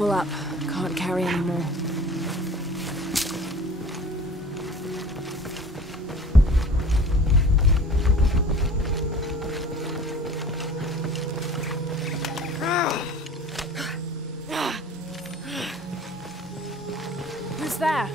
full up. Can't carry anymore. Who's there?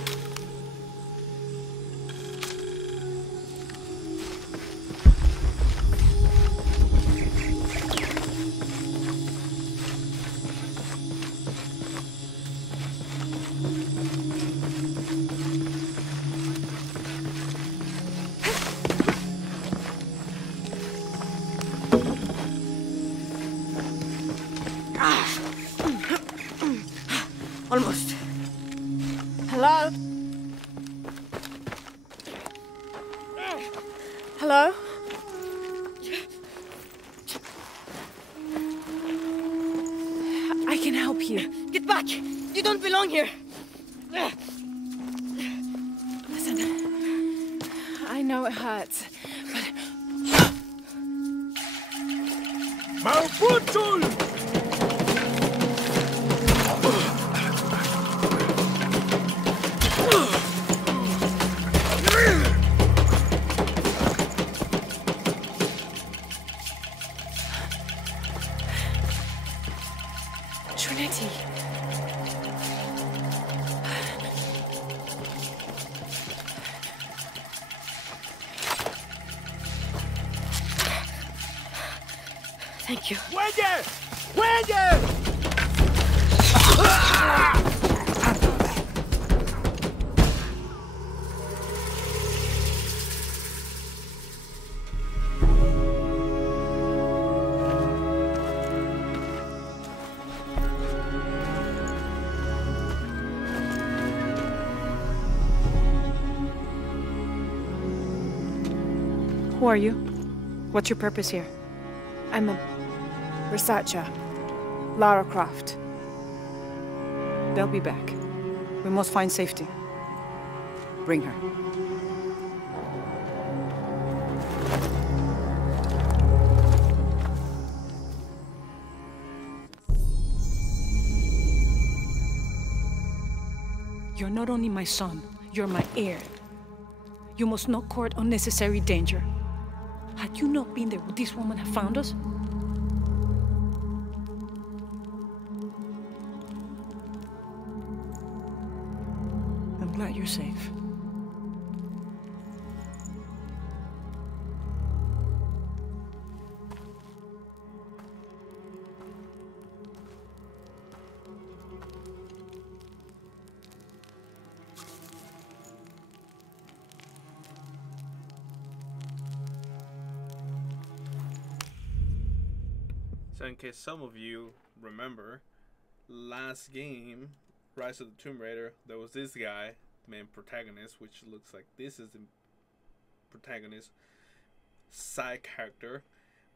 Almost. Hello? Hello? I can help you. Get back! You don't belong here! Listen, I know it hurts, but... Malfunction! Trinity. Thank you. ¡Huelle! ¡Huelle! Who are you? What's your purpose here? I'm a researcher. Lara Croft. They'll be back. We must find safety. Bring her. You're not only my son, you're my heir. You must not court unnecessary danger. Had you not been there, would this woman have found us? I'm glad you're safe. So in case some of you remember, last game, Rise of the Tomb Raider, there was this guy, the main protagonist, which looks like this is the protagonist side character.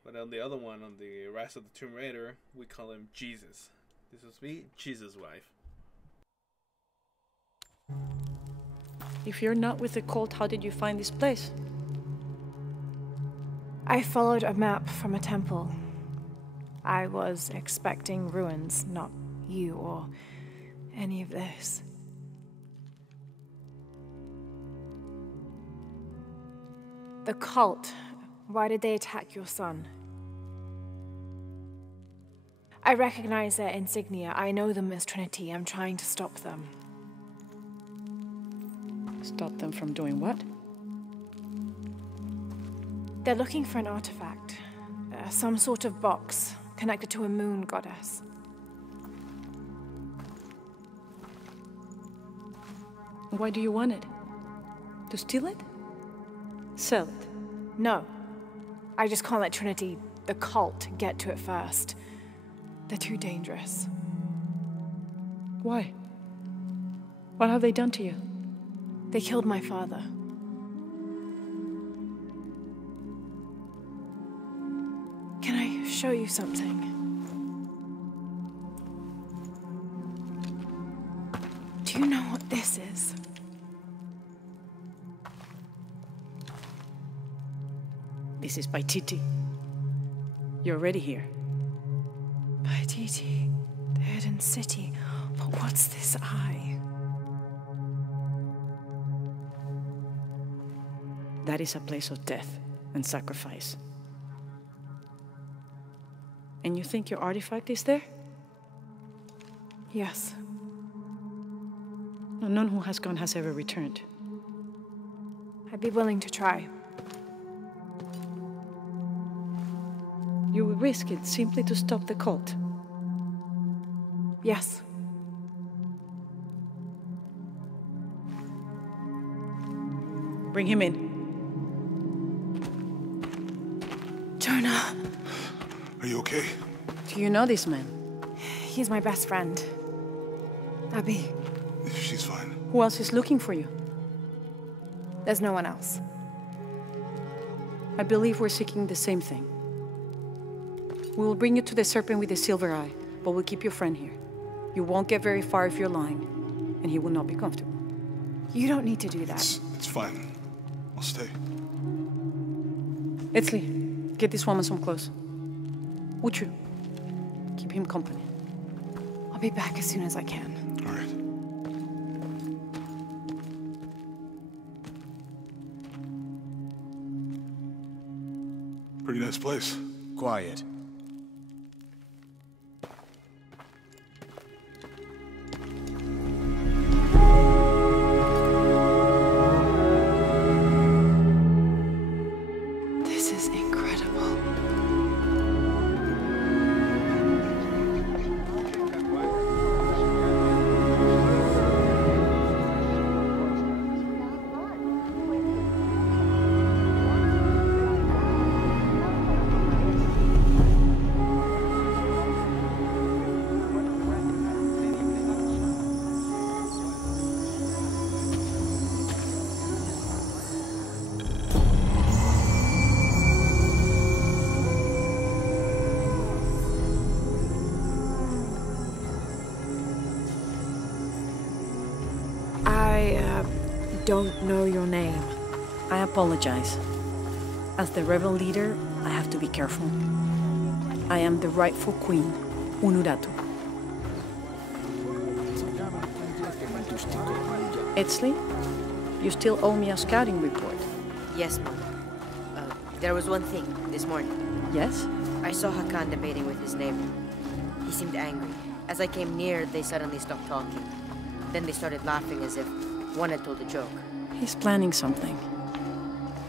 But on the other one, on the Rise of the Tomb Raider, we call him Jesus. This was me, Jesus' wife. If you're not with the cult, how did you find this place? I followed a map from a temple. I was expecting ruins, not you or any of this. The cult. Why did they attack your son? I recognize their insignia. I know them as Trinity. I'm trying to stop them. Stop them from doing what? They're looking for an artifact. Some sort of box connected to a moon goddess. Why do you want it? To steal it? Sell it? No. I just can't let Trinity, the cult, get to it first. They're too dangerous. Why? What have they done to you? They killed my father. Can I show you something? Do you know what this is? This is Paititi. You're already here. Paititi, the hidden city. But what's this eye? That is a place of death and sacrifice. And you think your artifact is there? Yes. No, none who has gone has ever returned. I'd be willing to try. You would risk it simply to stop the cult? Yes. Bring him in. Jonah. Are you okay? Do you know this man? He's my best friend. Abby. She's fine. Who else is looking for you? There's no one else. I believe we're seeking the same thing. We will bring you to the serpent with the silver eye, but we'll keep your friend here. You won't get very far if you're lying, and he will not be comfortable. You don't need to do that. It's fine. I'll stay. Etzli, get this woman some clothes. Uchu, keep him company. I'll be back as soon as I can. All right. Pretty nice place. Quiet. This is incredible. I don't know your name. I apologize. As the rebel leader, I have to be careful. I am the rightful queen, Unuratu. Etzli, you still owe me a scouting report. Yes, Mom. There was one thing this morning. Yes? I saw Hakan debating with his neighbor. He seemed angry. As I came near, they suddenly stopped talking. Then they started laughing as if one had told a joke. He's planning something.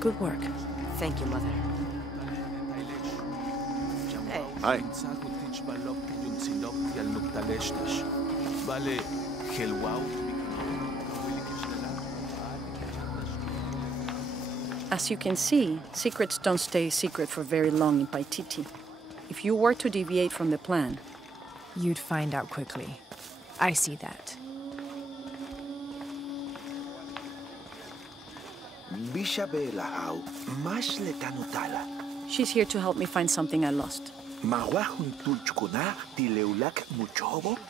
Good work. Thank you, Mother. Hey. Hi. As you can see, secrets don't stay secret for very long in Paititi. If you were to deviate from the plan, You'd find out quickly. I see that. she's here to help me find something I lost.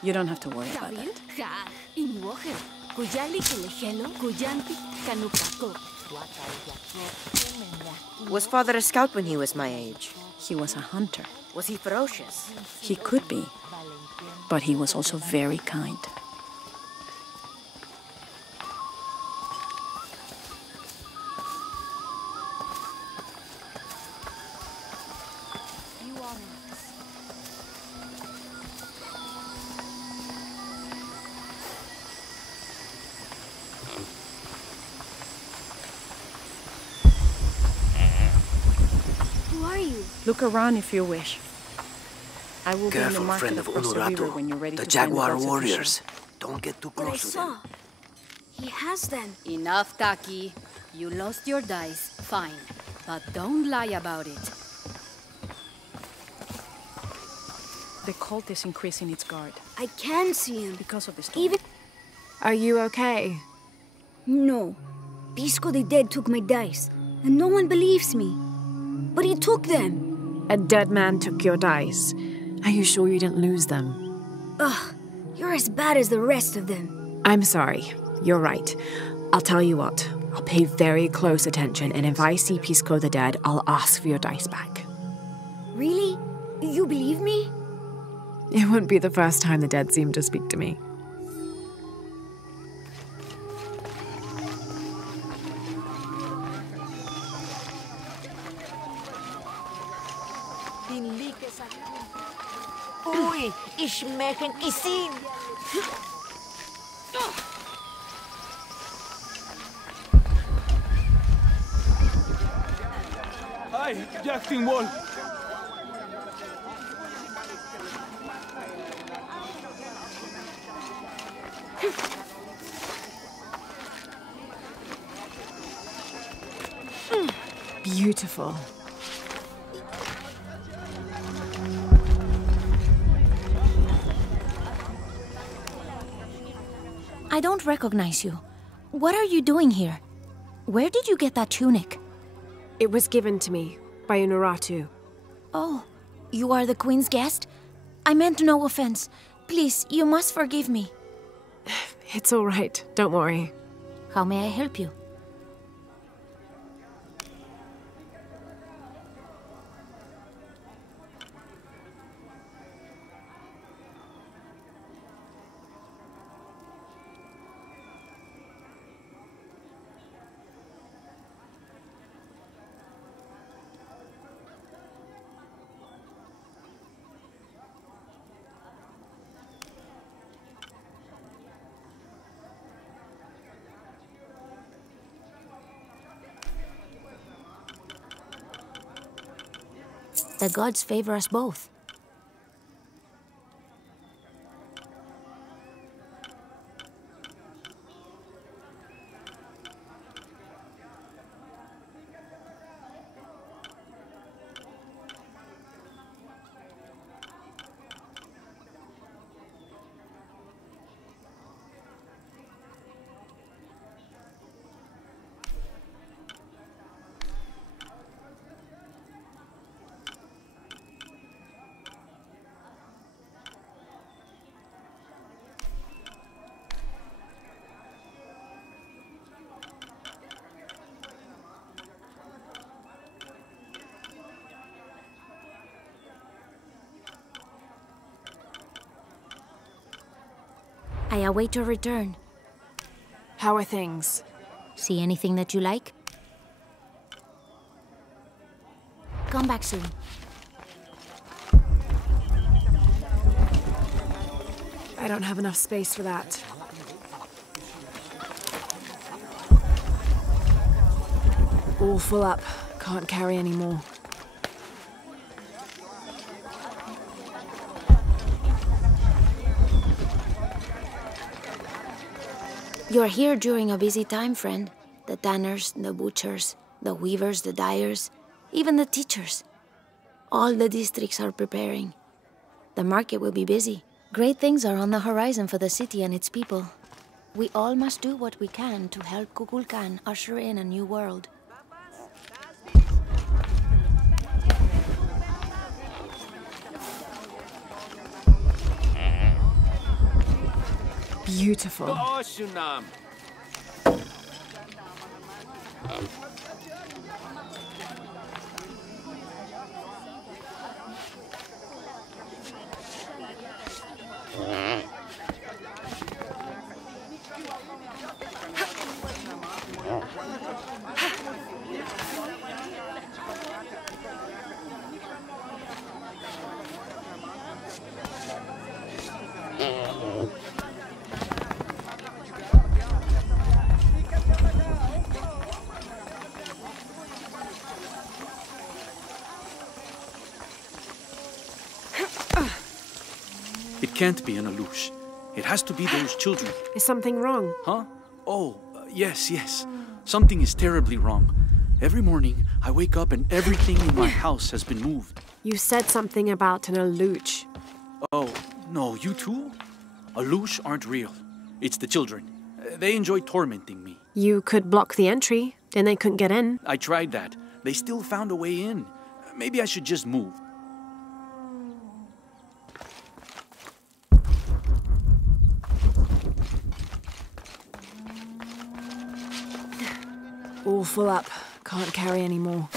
You don't have to worry about that. Was Father a scout when he was my age? He was a hunter. Was he ferocious? He could be, but he was also very kind. Look around if you wish. I will be in the Careful, market friend of across the river when you're Unuratu. ready The to find Jaguar God's warriors. Don't get too But I close to saw. them. He has them. Enough, Taki. You lost your dice, fine. But don't lie about it. The cult is increasing its guard I can see him. because of the storm. Even... Are you okay? No. Pisco the Dead took my dice, and no one believes me. But he took them. A dead man took your dice. Are you sure you didn't lose them? Ugh, you're as bad as the rest of them. I'm sorry. You're right. I'll tell you what. I'll pay very close attention, and if I see Pisco the Dead, I'll ask for your dice back. Really? You believe me? It wouldn't be the first time the dead seemed to speak to me. Dinli ka sa Uy, ich möchte isin. Hi, Jacting Wall. Beautiful. I don't recognize you. What are you doing here? Where did you get that tunic? It was given to me by an Uratu. Oh, you are the Queen's guest? I meant no offense. Please, you must forgive me. It's all right, don't worry. How may I help you? The gods favor us both. I await your return. How are things? See anything that you like? Come back soon. I don't have enough space for that. All full up. Can't carry any more. You're here during a busy time, friend. The tanners, the butchers, the weavers, the dyers, even the teachers. All the districts are preparing. The market will be busy. Great things are on the horizon for the city and its people. We all must do what we can to help Kukulkan usher in a new world. Beautiful. It can't be an Alush. It has to be those children. Is something wrong? Huh? Oh, yes. Something is terribly wrong. Every morning, I wake up and everything in my house has been moved. You said something about an Aluch. Oh, no, you too? Alush aren't real. It's the children. They enjoy tormenting me. You could block the entry, then they couldn't get in. I tried that. They still found a way in. Maybe I should just move. All full up. Can't carry any more.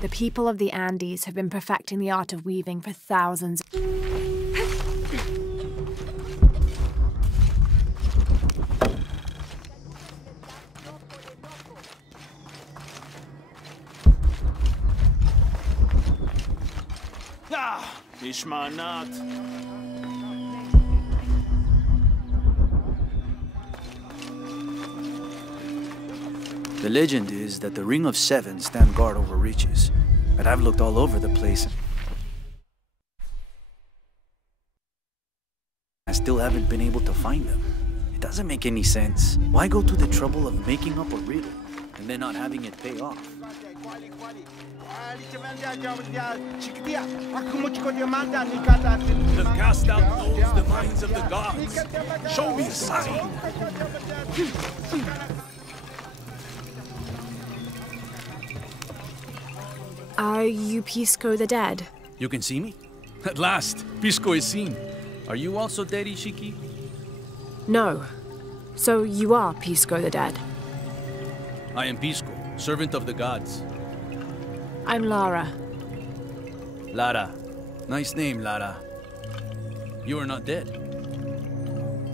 The people of the Andes have been perfecting the art of weaving for thousands. Ishmanat. The legend is that the Ring of Seven stand guard over riches, but I've looked all over the place. I still haven't been able to find them. It doesn't make any sense. Why go to the trouble of making up a riddle and then not having it pay off? The cast out knows the minds of the gods. Show me a sign. Are you Pisco the Dead? You can see me? At last, Pisco is seen. Are you also dead, Ishiki? No. So you are Pisco the Dead? I am Pisco, servant of the gods. I'm Lara. Lara. Nice name, Lara. You are not dead.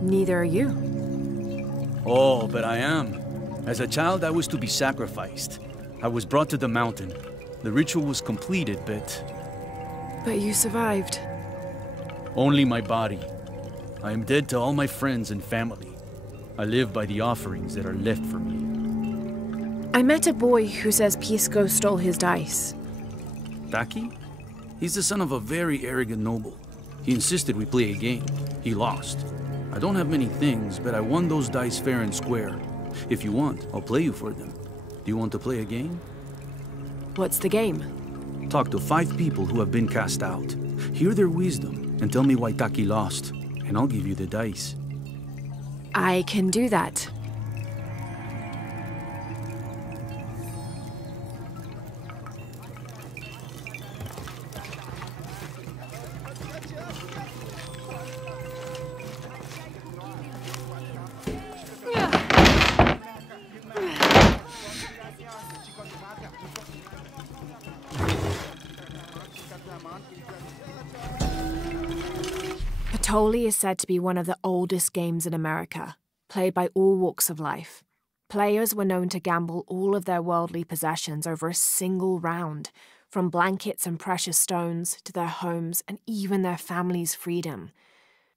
Neither are you. Oh, but I am. As a child, I was to be sacrificed. I was brought to the mountain. The ritual was completed, but... But you survived. Only my body. I am dead to all my friends and family. I live by the offerings that are left for me. I met a boy who says Pisco stole his dice. Taki? He's the son of a very arrogant noble. He insisted we play a game. He lost. I don't have many things, but I won those dice fair and square. If you want, I'll play you for them. Do you want to play a game? What's the game? Talk to 5 people who have been cast out. Hear their wisdom and tell me why Taki lost, and I'll give you the dice. I can do that. Patoli is said to be one of the oldest games in America, played by all walks of life. Players were known to gamble all of their worldly possessions over a single round, from blankets and precious stones to their homes and even their family's freedom.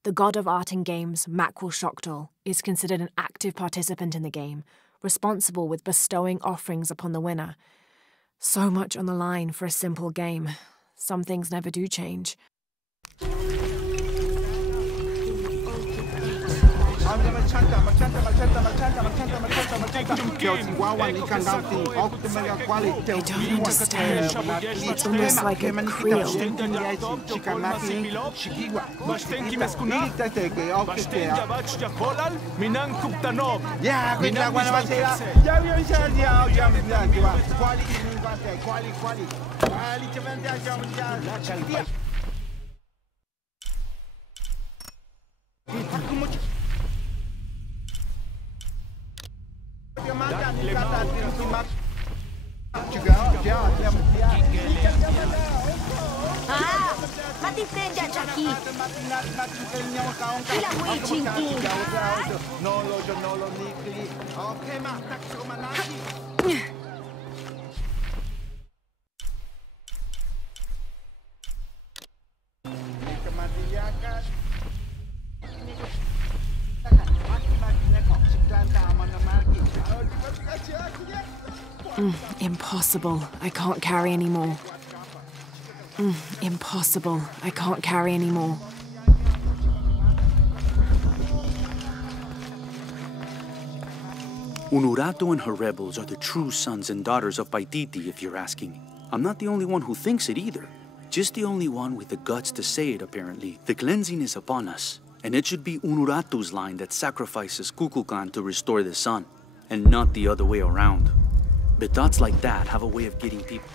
The god of art and games, Makwul is considered an active participant in the game, responsible with bestowing offerings upon the winner. So much on the line for a simple game. Some things never do change. They don't understand. It's almost like a creel. Impossible. I can't carry anymore. Impossible. I can't carry anymore. Unurato and her rebels are the true sons and daughters of Paititi, if you're asking. I'm not the only one who thinks it either. Just the only one with the guts to say it, apparently. The cleansing is upon us, and it should be Unuratu's line that sacrifices Kukulkan to restore the sun, and not the other way around. But thoughts like that have a way of getting people.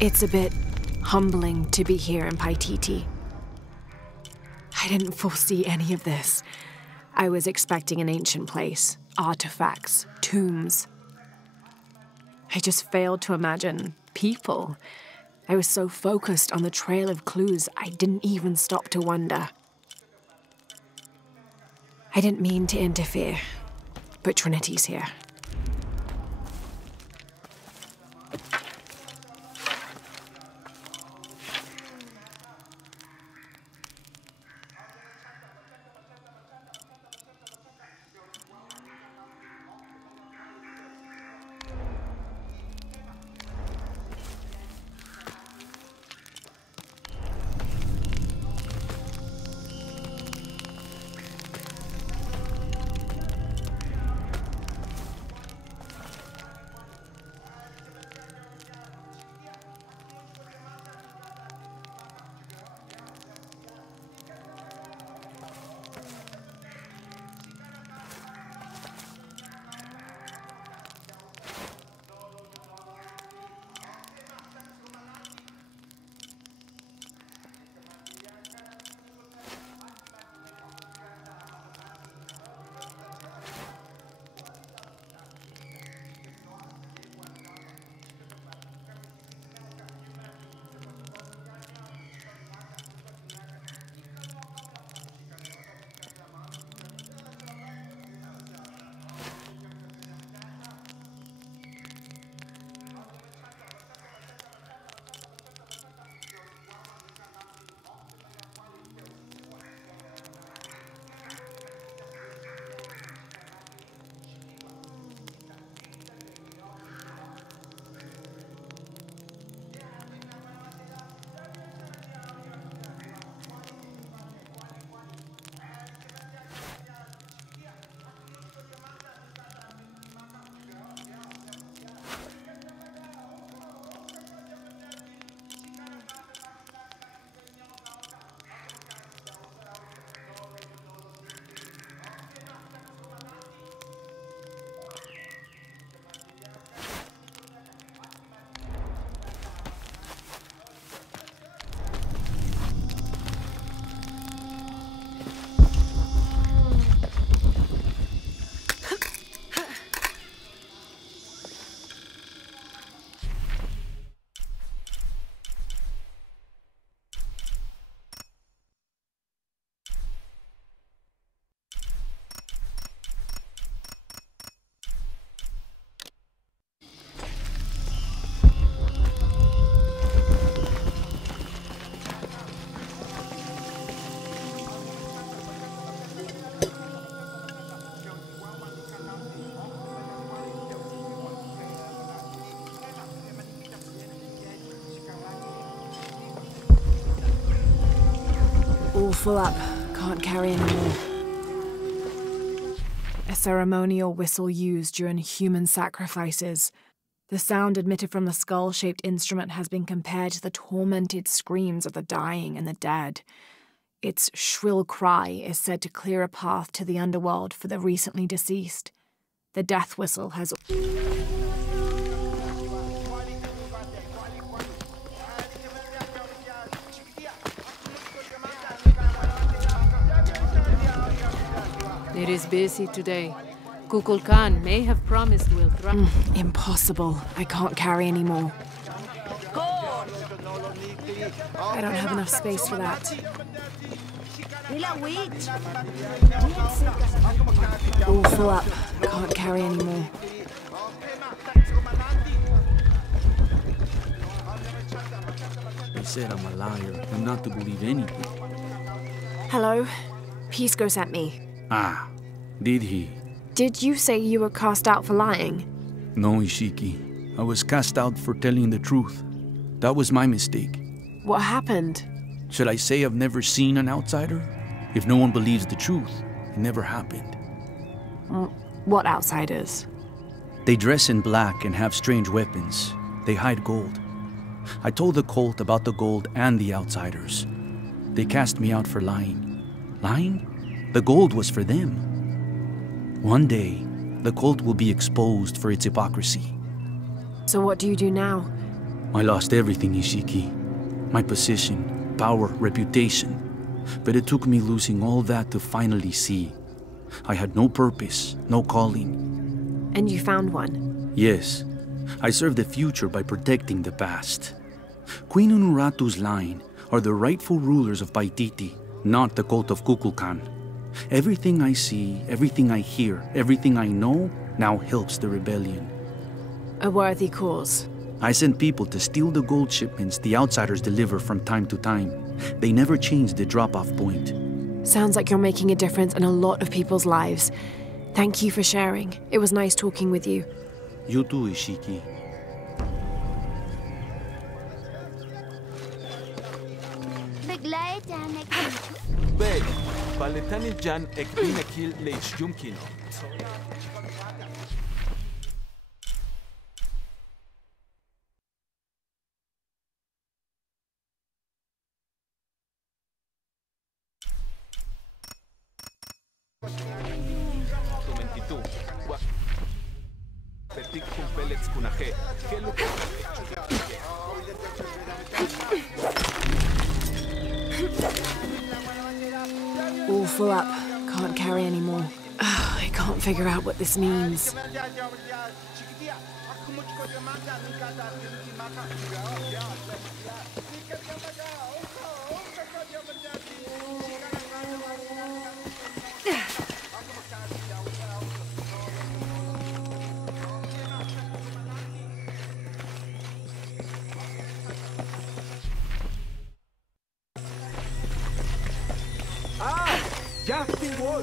It's a bit humbling to be here in Paititi. I didn't foresee any of this. I was expecting an ancient place, artifacts, tombs. I just failed to imagine people. I was so focused on the trail of clues, I didn't even stop to wonder. I didn't mean to interfere, but Trinity's here. All full up. Can't carry anymore. A ceremonial whistle used during human sacrifices. The sound emitted from the skull-shaped instrument has been compared to the tormented screams of the dying and the dead. Its shrill cry is said to clear a path to the underworld for the recently deceased. The death whistle has... It is busy today. Kukulkan may have promised we'll thrive. Impossible. I can't carry anymore. I don't have enough space for that. All full up. Can't carry anymore. They said I'm a liar and not to believe anything. Hello? Pisco sent me. Ah, did he? Did you say you were cast out for lying? No, Ishiki. I was cast out for telling the truth. That was my mistake. What happened? Should I say I've never seen an outsider? If no one believes the truth, it never happened. What outsiders? They dress in black and have strange weapons. They hide gold. I told the cult about the gold and the outsiders. They cast me out for lying. Lying? The gold was for them. One day, the cult will be exposed for its hypocrisy. So what do you do now? I lost everything, Ishiki. My position, power, reputation. But it took me losing all that to finally see. I had no purpose, no calling. And you found one? Yes. I serve the future by protecting the past. Queen Unuratu's line are the rightful rulers of Paititi, not the cult of Kukulkan. Everything I see, everything I hear, everything I know now helps the rebellion. A worthy cause. I send people to steal the gold shipments the outsiders deliver from time to time. They never change the drop-off point. Sounds like you're making a difference in a lot of people's lives. Thank you for sharing. It was nice talking with you. You too, Ishiki. Bey, baletani jan ekbinekil leichyumkino. All full up. Can't carry anymore. I can't figure out what this means. Yachting wall!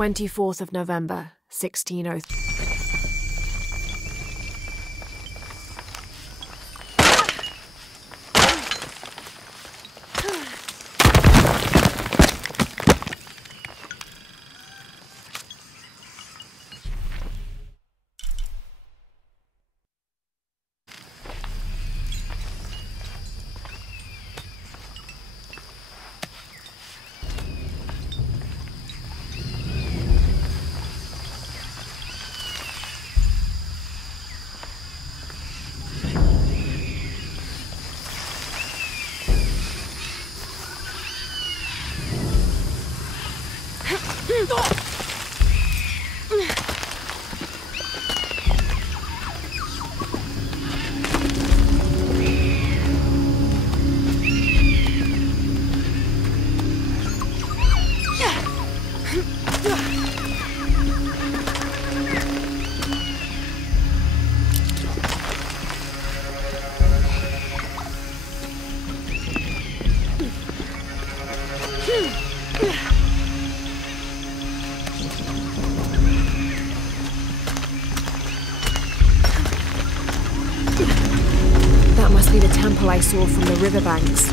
"24th of November, 1603. must be the temple I saw from the riverbanks.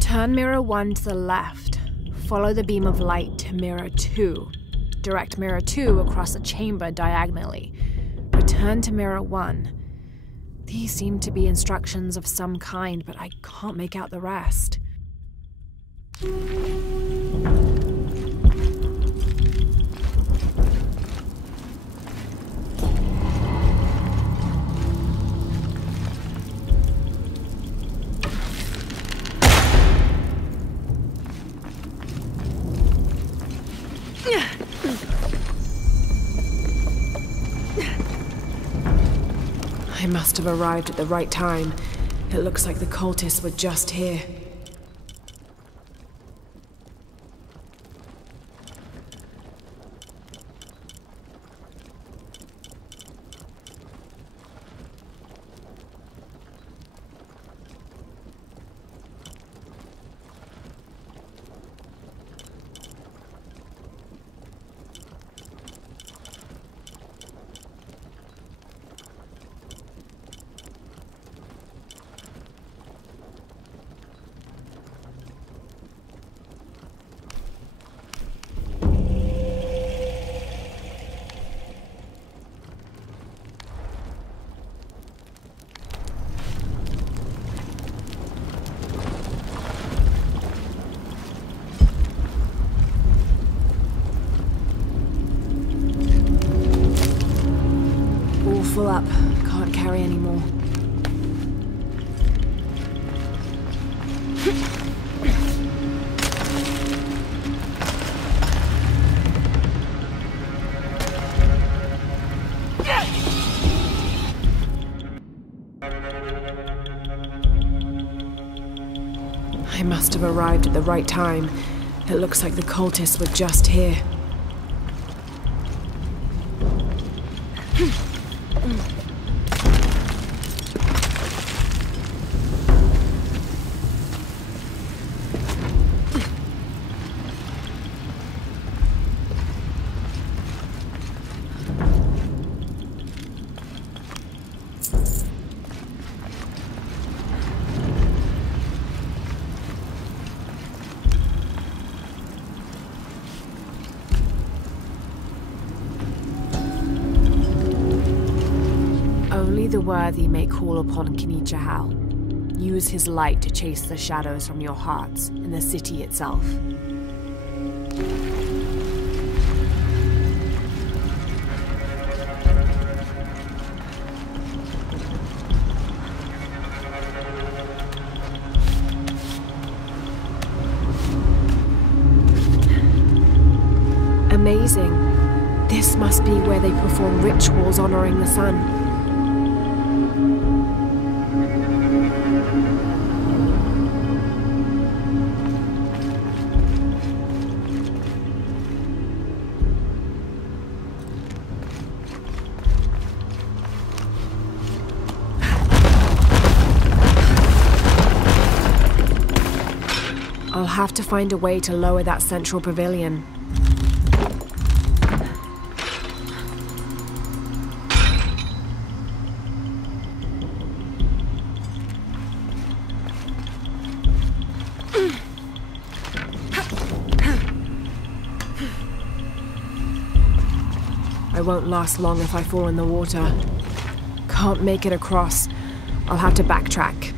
Turn mirror 1 to the left. Follow the beam of light to mirror 2. Direct mirror 2 across the chamber diagonally. Return to mirror 1. These seem to be instructions of some kind, but I can't make out the rest. I must have arrived at the right time. It looks like the cultists were just here. Full up. Can't carry anymore. I must have arrived at the right time. It looks like the cultists were just here. Only the worthy may call upon Kinichahal. Use his light to chase the shadows from your hearts and the city itself. Amazing. This must be where they perform rituals honoring the sun. I'll have to find a way to lower that central pavilion. I won't last long if I fall in the water. Can't make it across. I'll have to backtrack.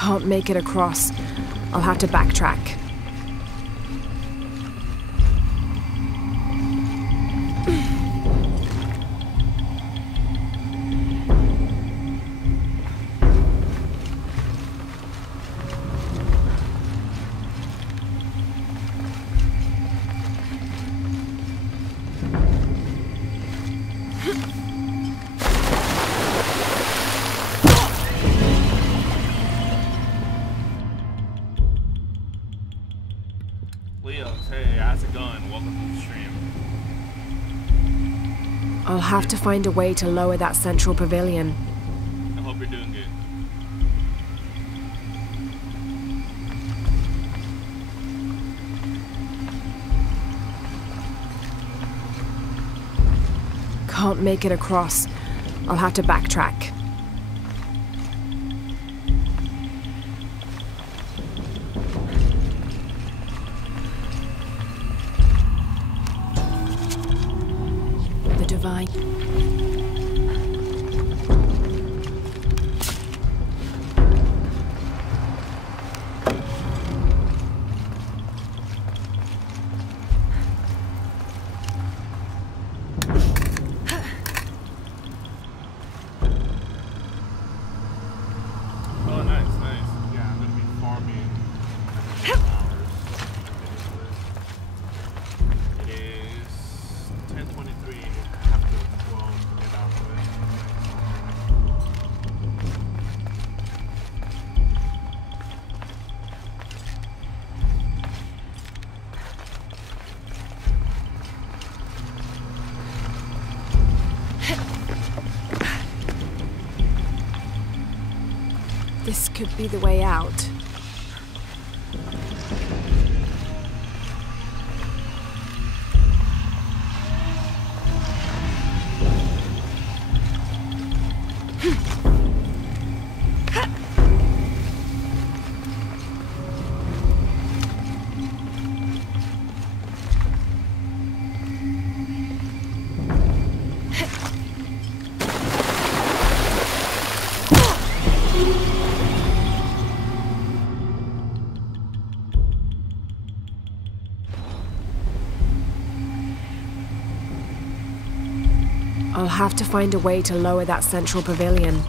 Can't make it across. I'll have to backtrack. I'll have to find a way to lower that central pavilion. I hope you're doing good. Can't make it across. I'll have to backtrack. The divine. This could be the way out. I'll have to find a way to lower that central pavilion.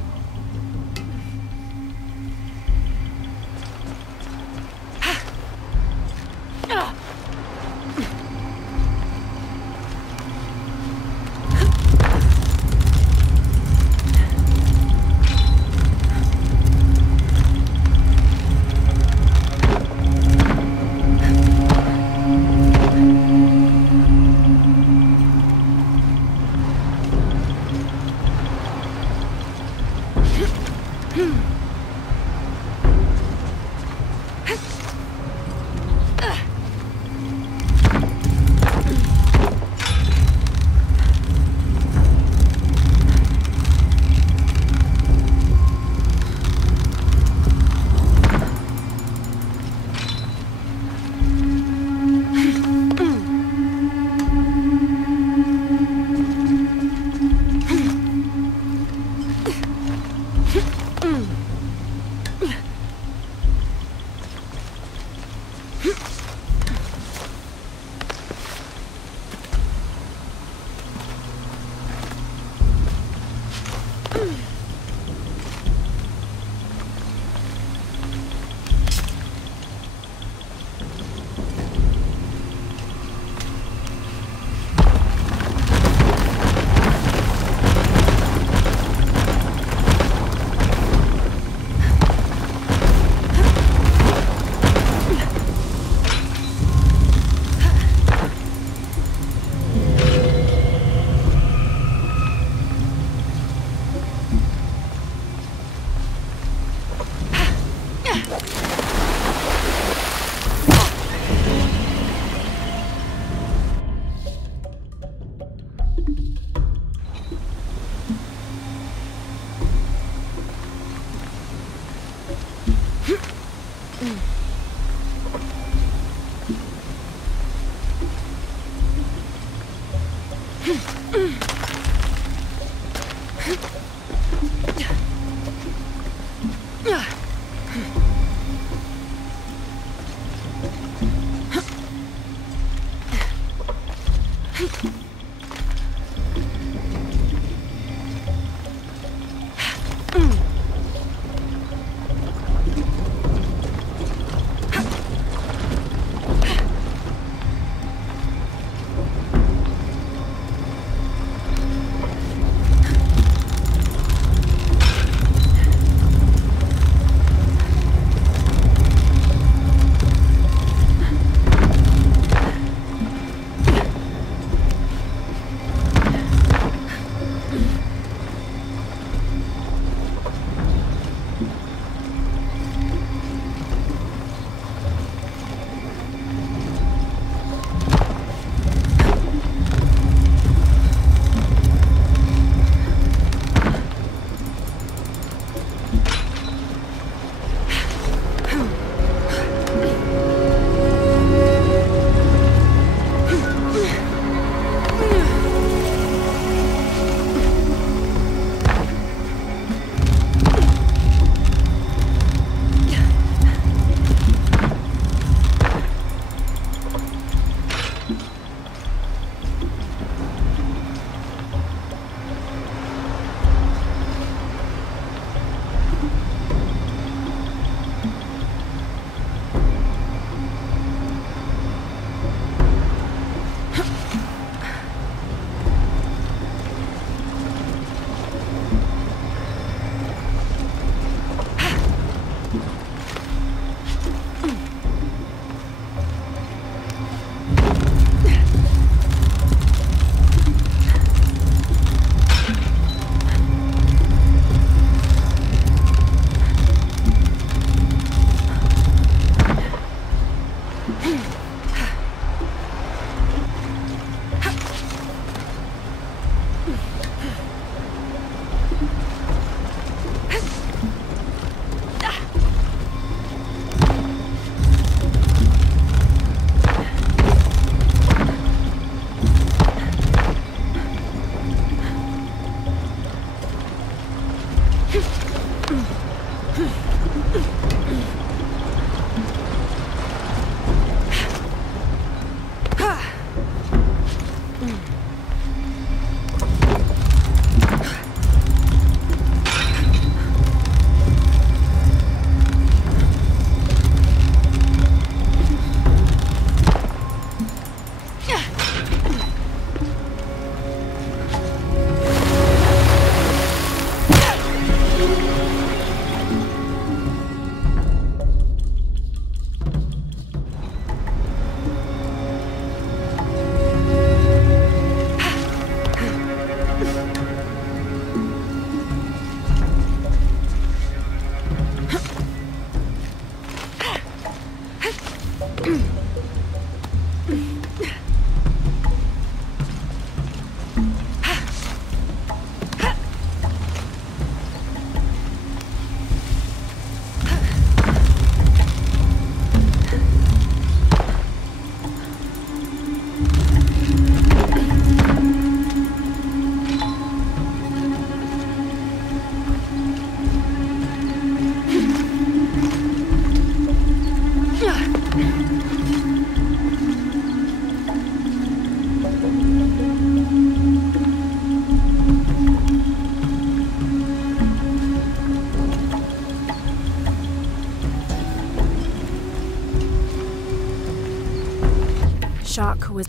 Shark was...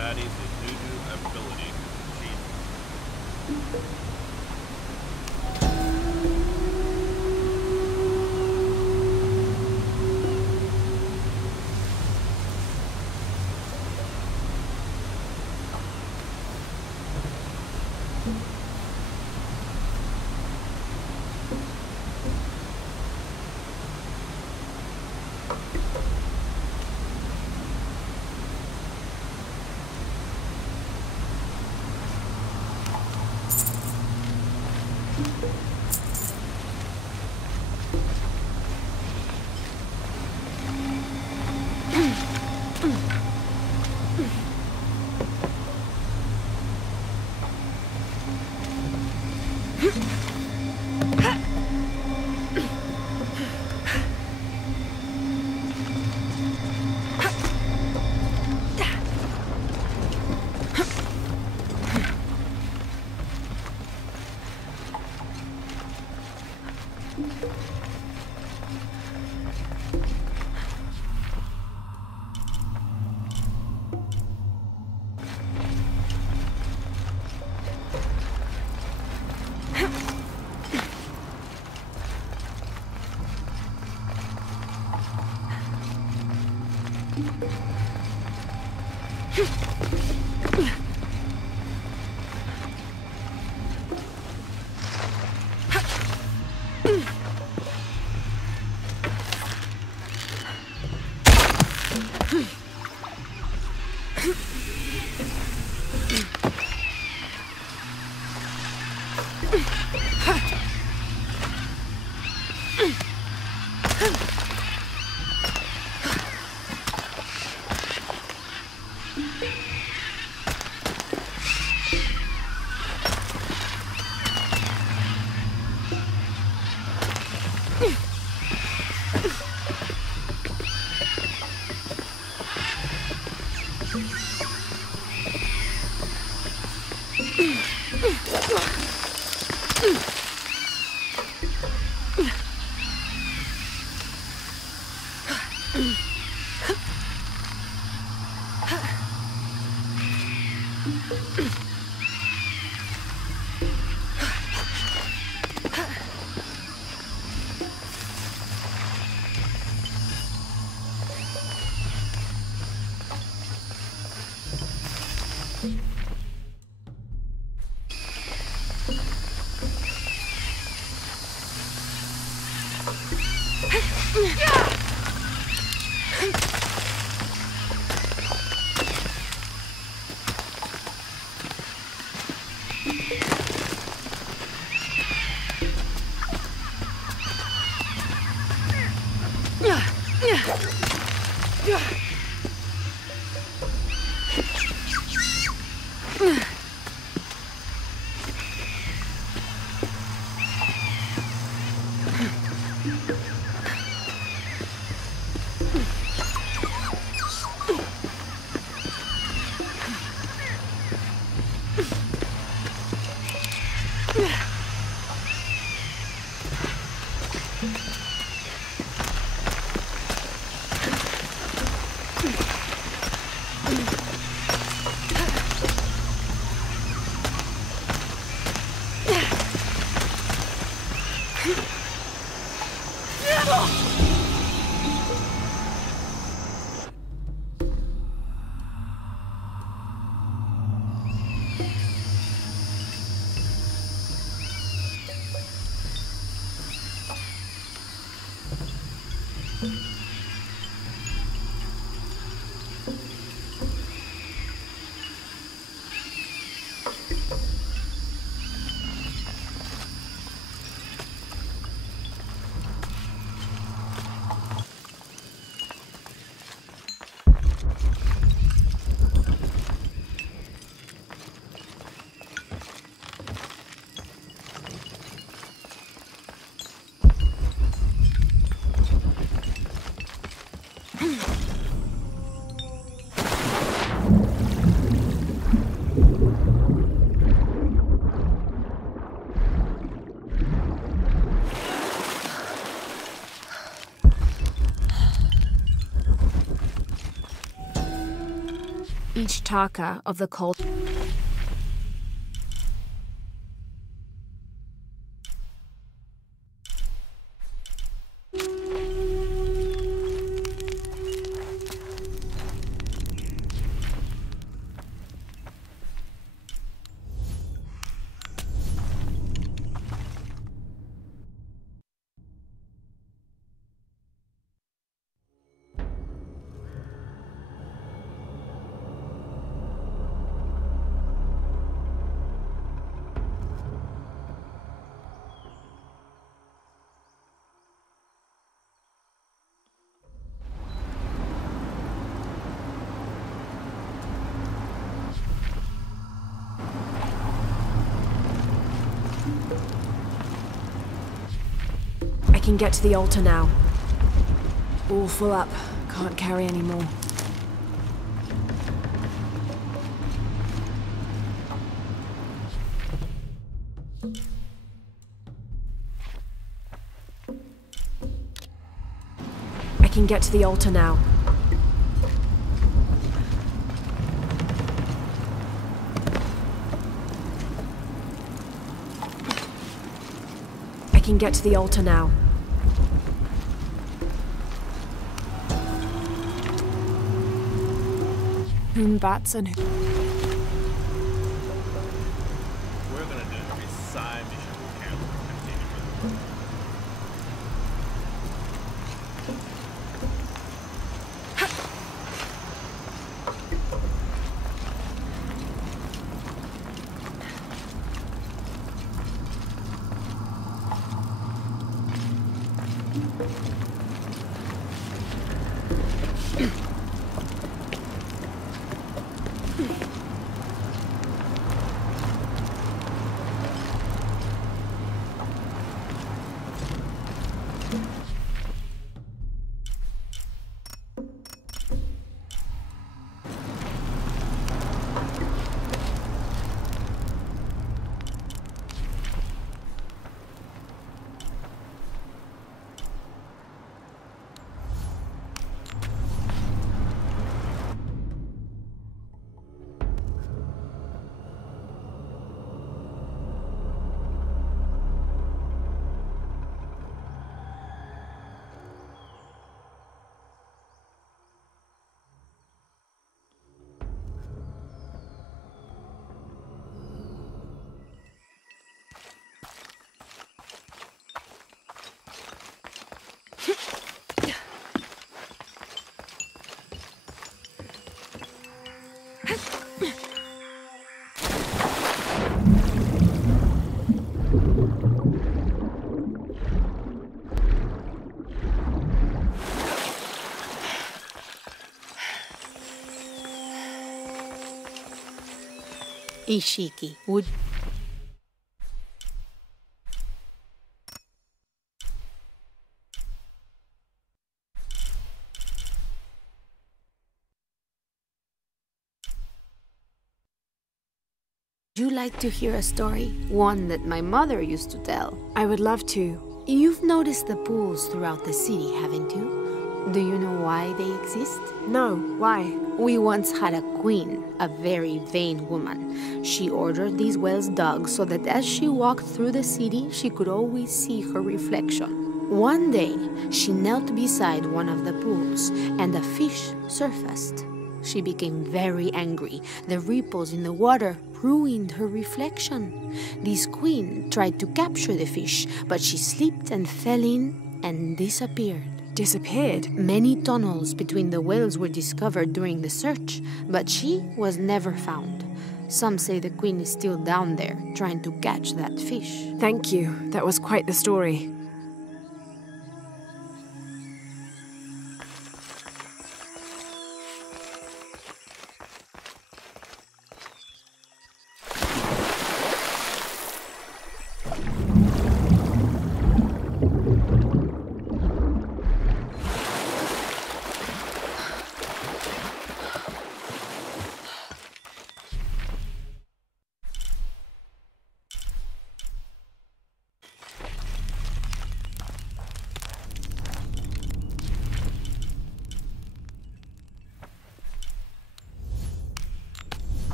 That is a new ability. Each taka of the cult. I can get to the altar now. All full up. Can't carry any more. I can get to the altar now. I can get to the altar now. Whom bats and who? We're gonna do every side mission we can to continue with it. Ishiki, would... Would you like to hear a story? One that my mother used to tell. I would love to. You've noticed the pools throughout the city, haven't you? Do you know why they exist? No, why? We once had a queen, a very vain woman. She ordered these wells dug so that as she walked through the city, she could always see her reflection. One day, she knelt beside one of the pools, and a fish surfaced. She became very angry. The ripples in the water ruined her reflection. This queen tried to capture the fish, but she slipped and fell in and disappeared. Disappeared? Many tunnels between the wells were discovered during the search, but she was never found. Some say the queen is still down there, trying to catch that fish. Thank you. That was quite the story.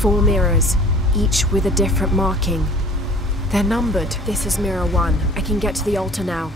Four mirrors, each with a different marking. They're numbered. This is Mirror 1. I can get to the altar now.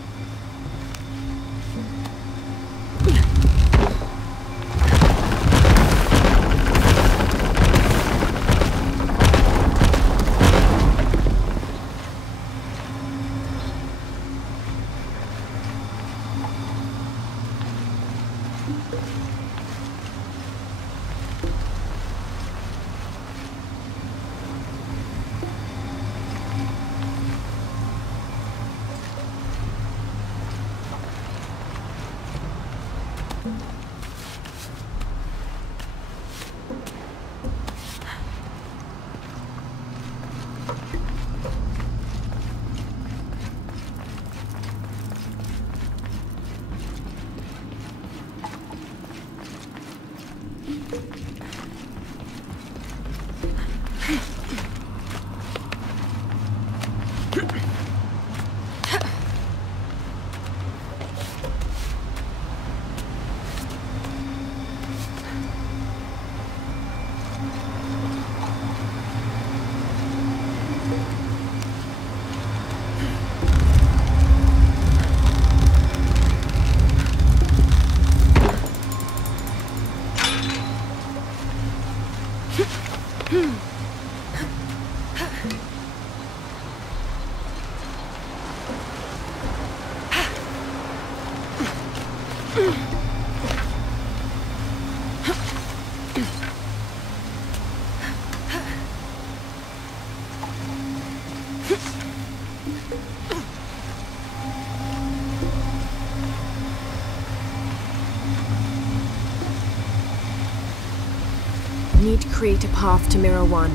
Need to create a path to Mirror 1.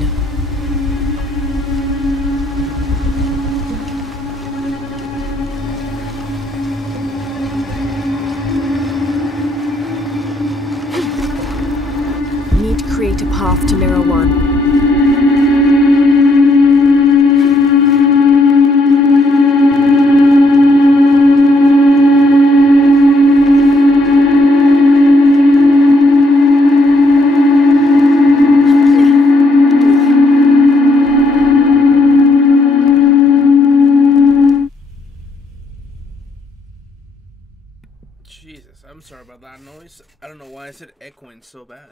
Need to create a path to Mirror 1. Jesus, I'm sorry about that noise. I don't know why is it echoing so bad.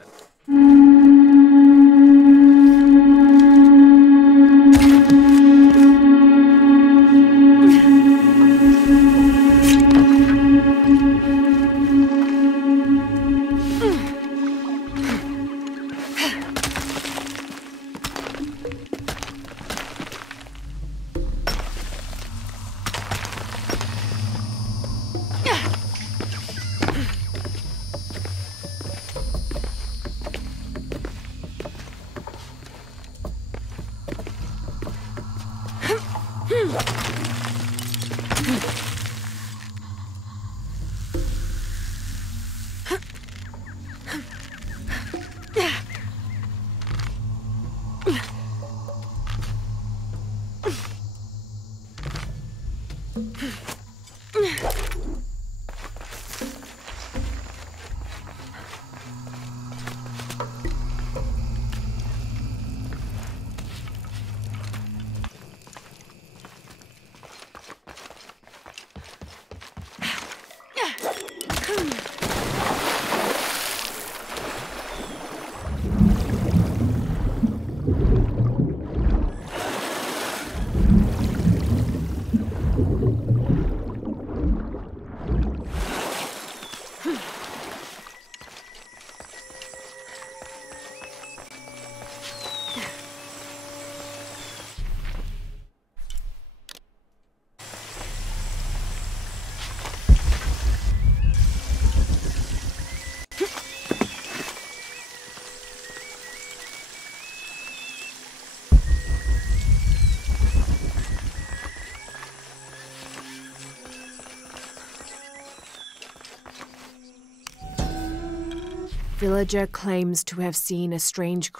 Villager claims to have seen a strange...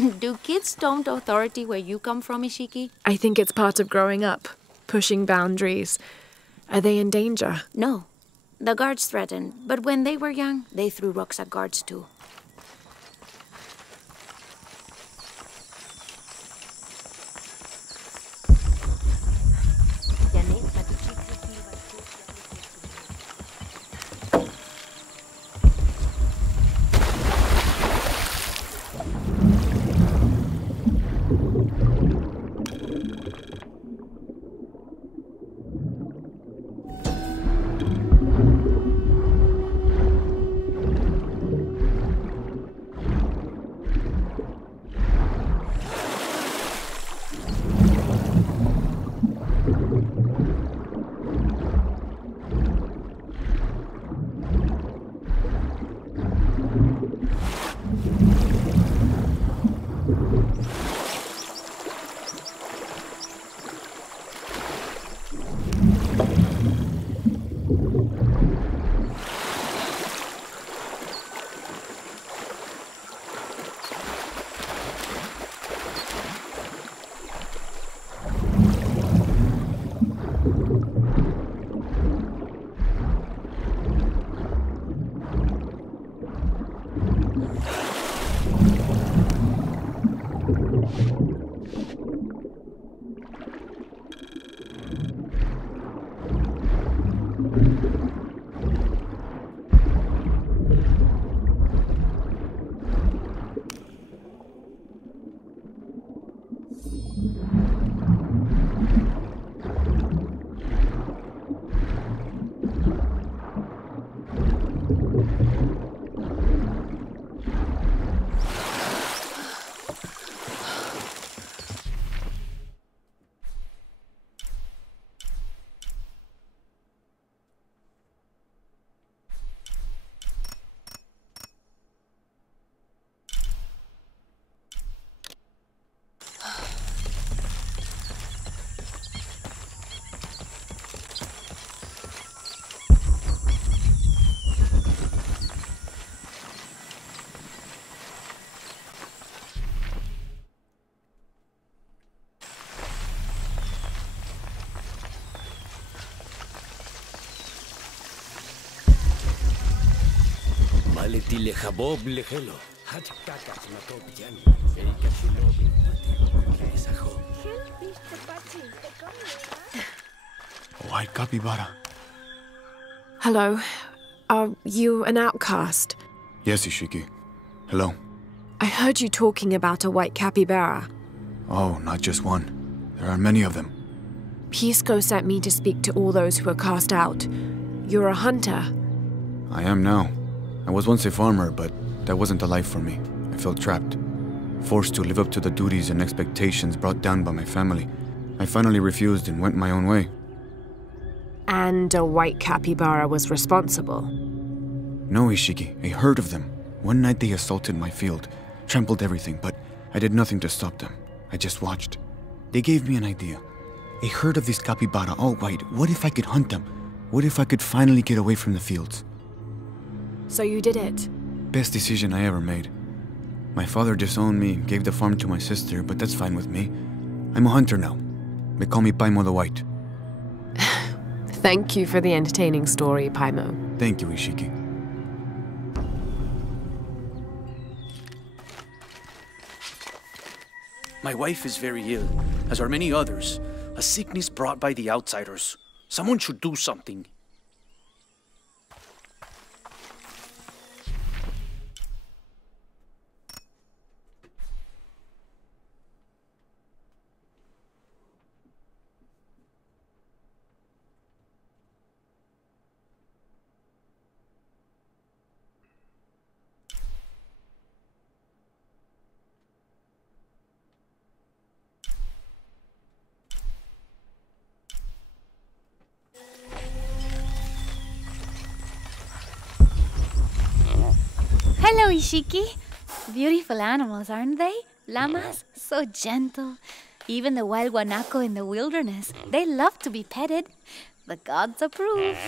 Do kids don't authority where you come from, Ishiki? I think it's part of growing up, pushing boundaries. Are they in danger? No. The guards threatened, but when they were young, they threw rocks at guards too. White capybara. Hello. Are you an outcast? Yes, Ishiki. Hello. I heard you talking about a white capybara. Oh, not just one. There are many of them. Pisco sent me to speak to all those who are cast out. You're a hunter. I am now. I was once a farmer, but that wasn't the life for me. I felt trapped. Forced to live up to the duties and expectations brought down by my family. I finally refused and went my own way. And a white capybara was responsible? No, Ishiki. A herd of them. One night they assaulted my field, trampled everything, but I did nothing to stop them. I just watched. They gave me an idea. A herd of these capybara, all white. What if I could hunt them? What if I could finally get away from the fields? So you did it? Best decision I ever made. My father disowned me and gave the farm to my sister, but that's fine with me. I'm a hunter now. They call me Paimo the White. Thank you for the entertaining story, Paimo. Thank you, Ishiki. My wife is very ill, as are many others. A sickness brought by the outsiders. Someone should do something. Hello, Ishiki. Beautiful animals, aren't they? Llamas, so gentle. Even the wild guanaco in the wilderness, they love to be petted. The gods approve.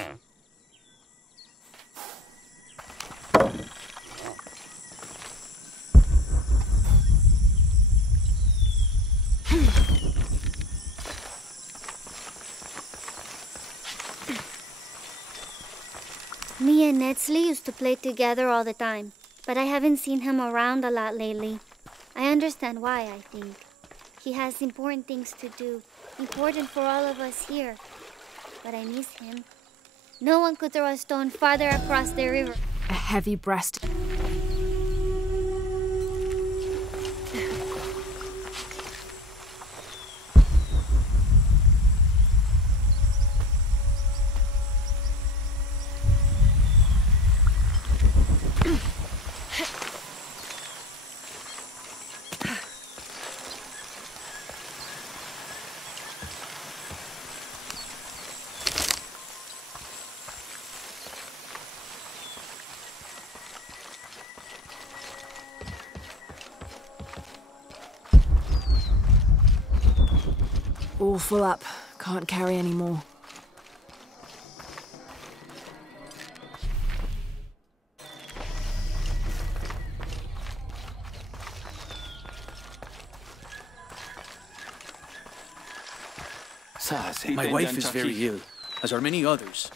and Nedsley used to play together all the time, but I haven't seen him around a lot lately. I understand why, I think. He has important things to do, important for all of us here. But I miss him. No one could throw a stone farther across the river. A heavy breast. All full up. Can't carry any more. My wife is very ill, as are many others.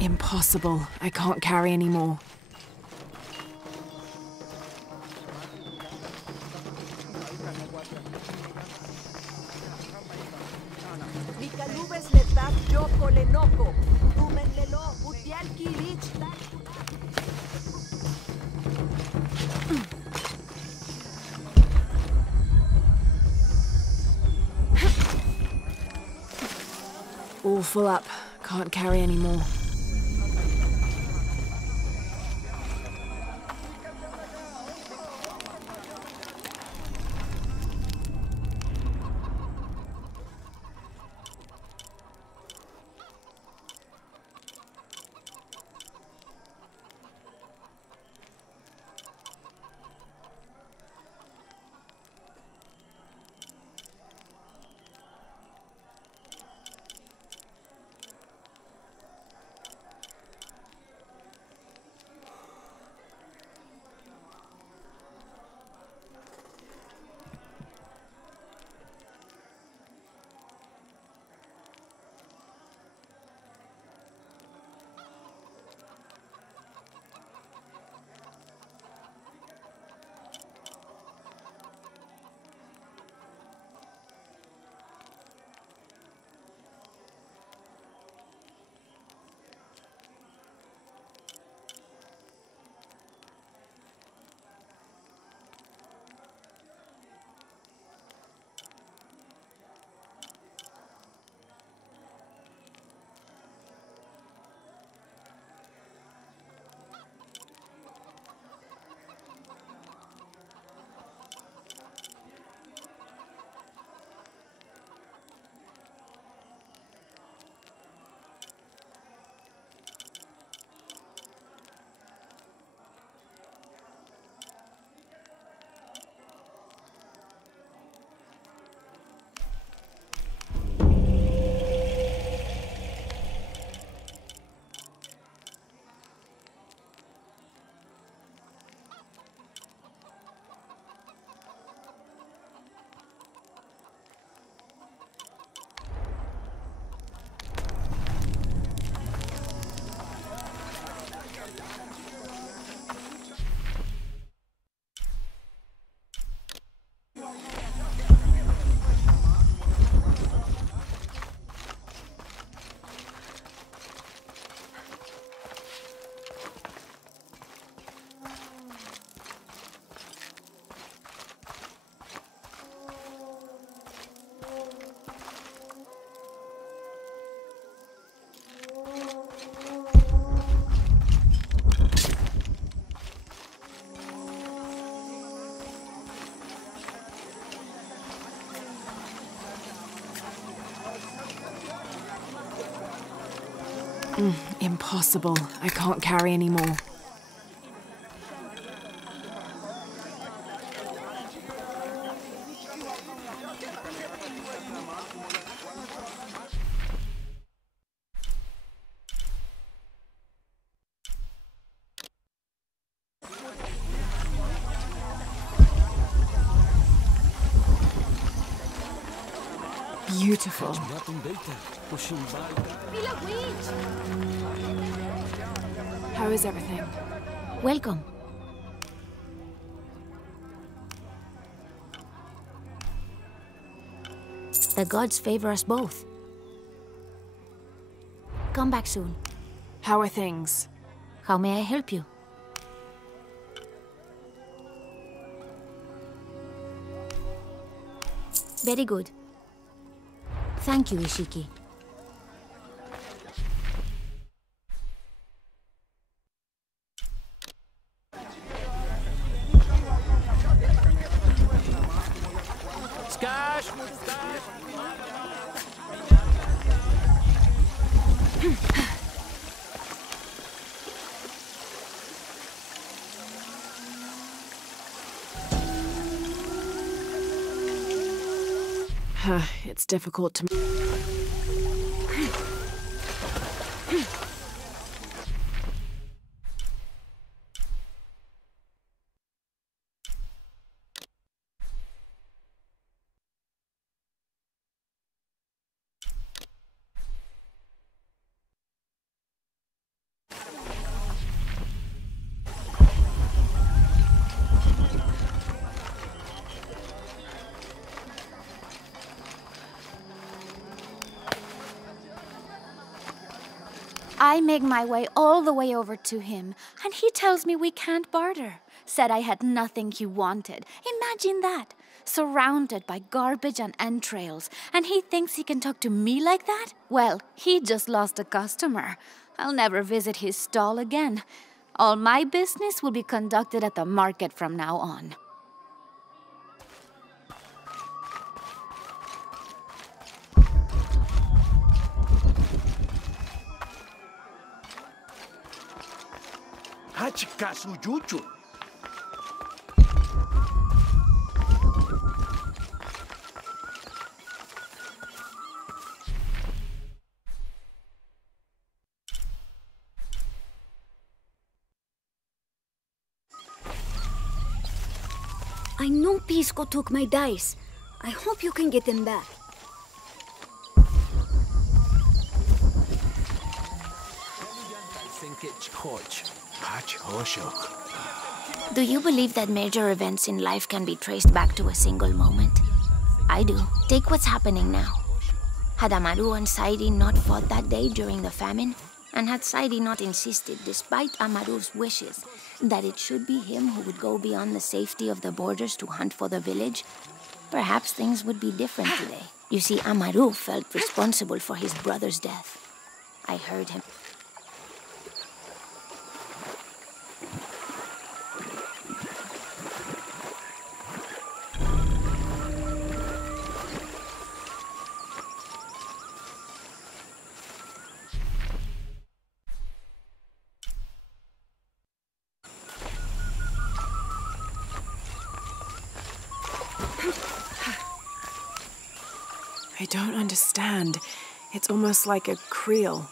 Impossible. I can't carry any more. All full up. Can't carry any more. Impossible. I can't carry any more. beautiful. How is everything? Welcome. The gods favor us both. Come back soon. How are things? How may I help you? Very good. Thank you, Ishiki. It's difficult to... I make my way all the way over to him, and he tells me we can't barter. Said I had nothing he wanted. Imagine that. Surrounded by garbage and entrails, and he thinks he can talk to me like that? Well, he just lost a customer. I'll never visit his stall again. All my business will be conducted at the market from now on. Hachikasujuchu. I know Pisco took my dice. I hope you can get them back. Do you believe that major events in life can be traced back to a single moment? I do. Take what's happening now. Had Amaru and Saidi not fought that day during the famine, and had Saidi not insisted, despite Amaru's wishes, that it should be him who would go beyond the safety of the borders to hunt for the village, perhaps things would be different today. You see, Amaru felt responsible for his brother's death. I heard him. I don't understand. It's almost like a creel.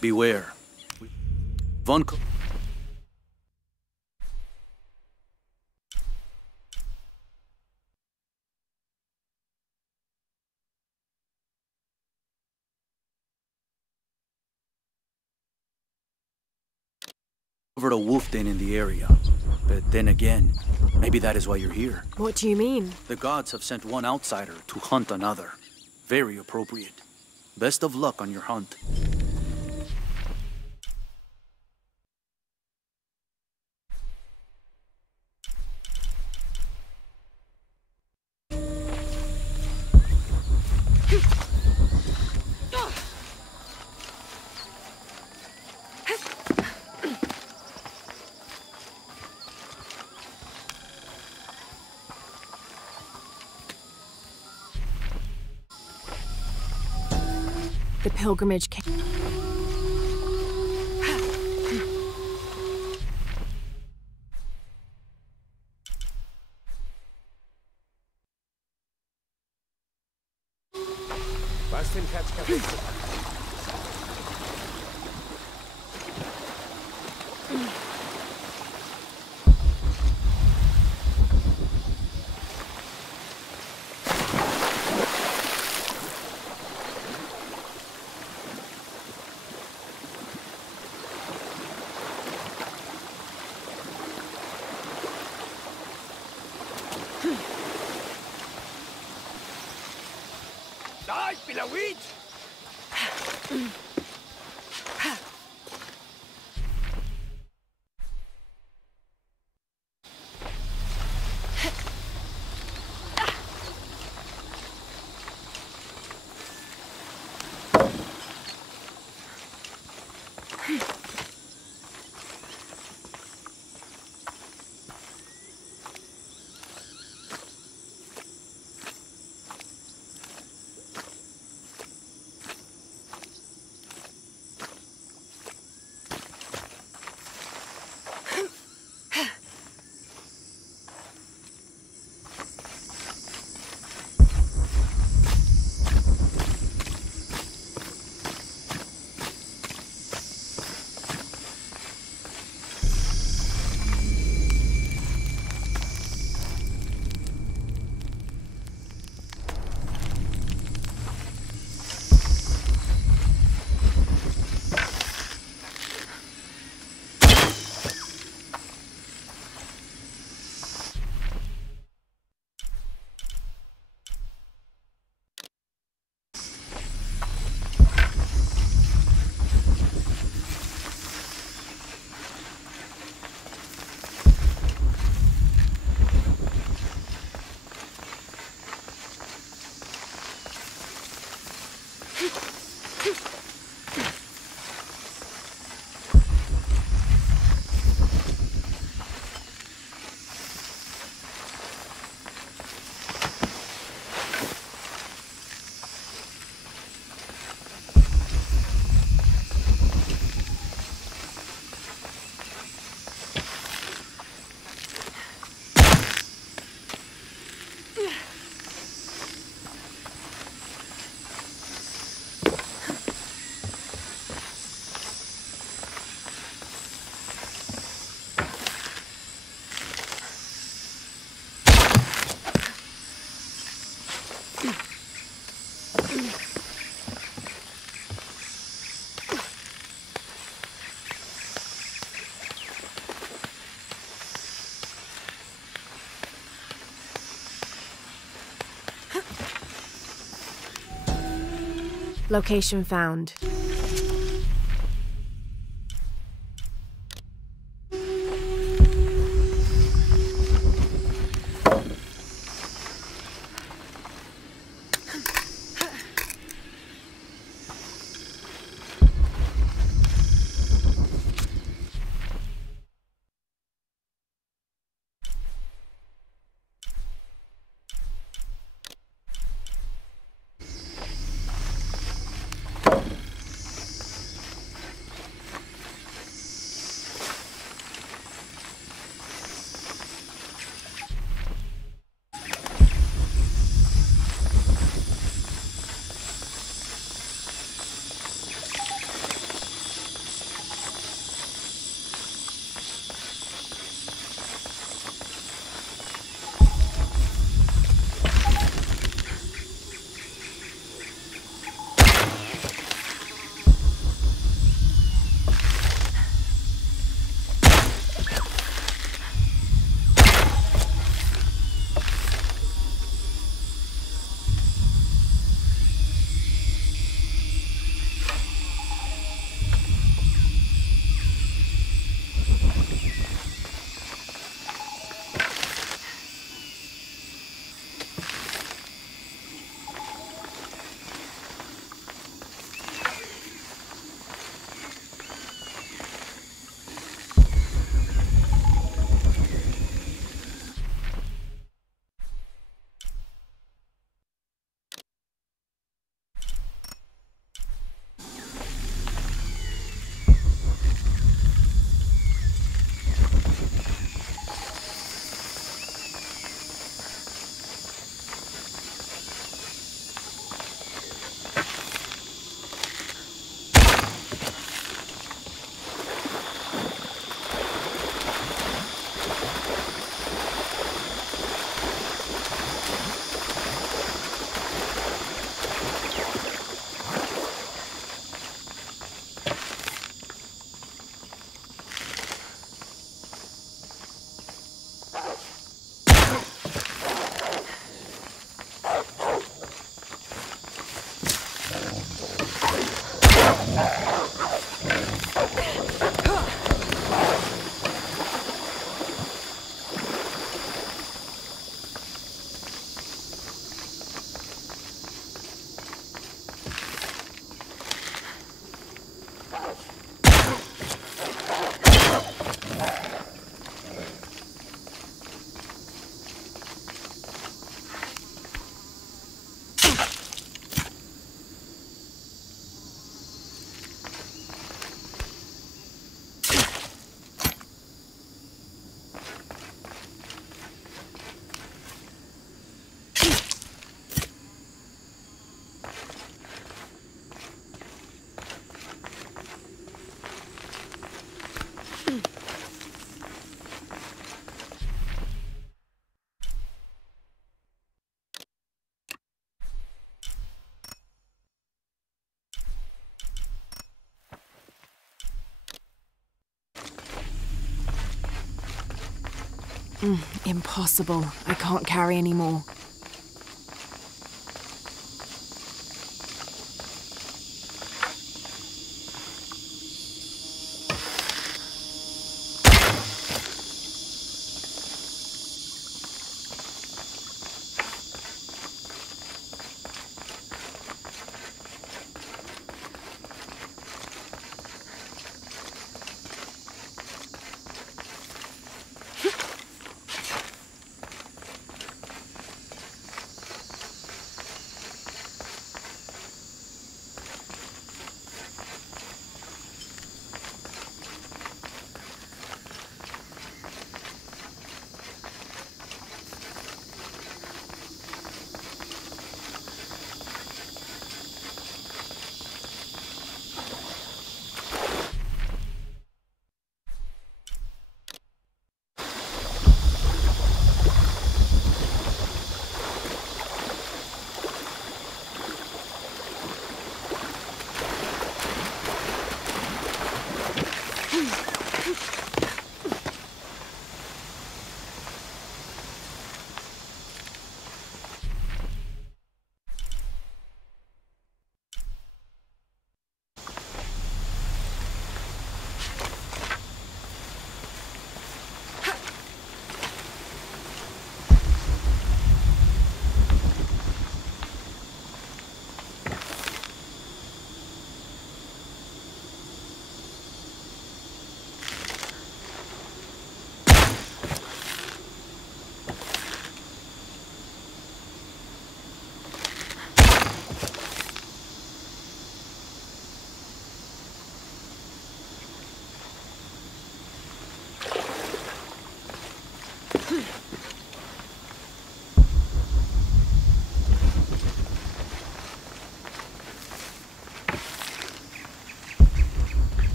Beware. Von over a wolf den in the area. But then again, maybe that is why you're here. What do you mean? The gods have sent one outsider to hunt another. Very appropriate. Best of luck on your hunt. The pilgrimage came. Location found. Impossible. I can't carry anymore.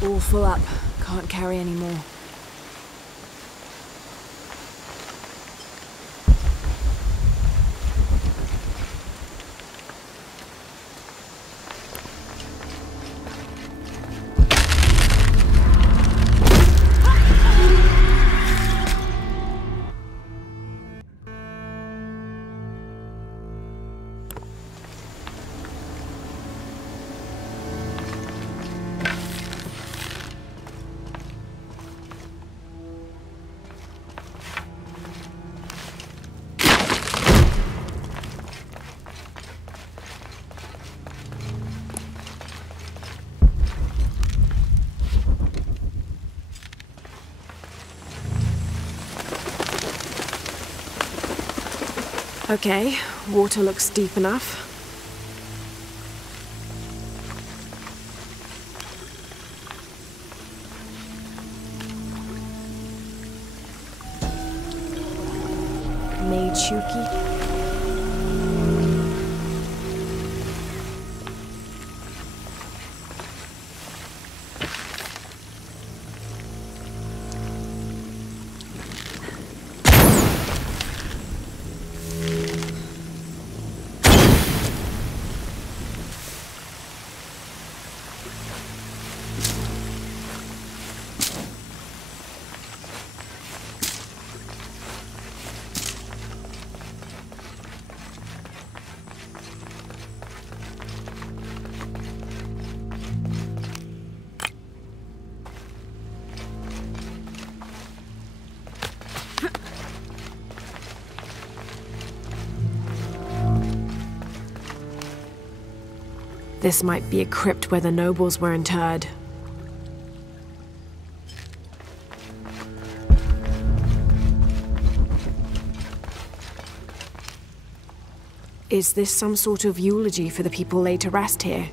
All full up. Can't carry anymore. Okay, water looks deep enough. Made Shuki. This might be a crypt where the nobles were interred. Is this some sort of eulogy for the people laid to rest here?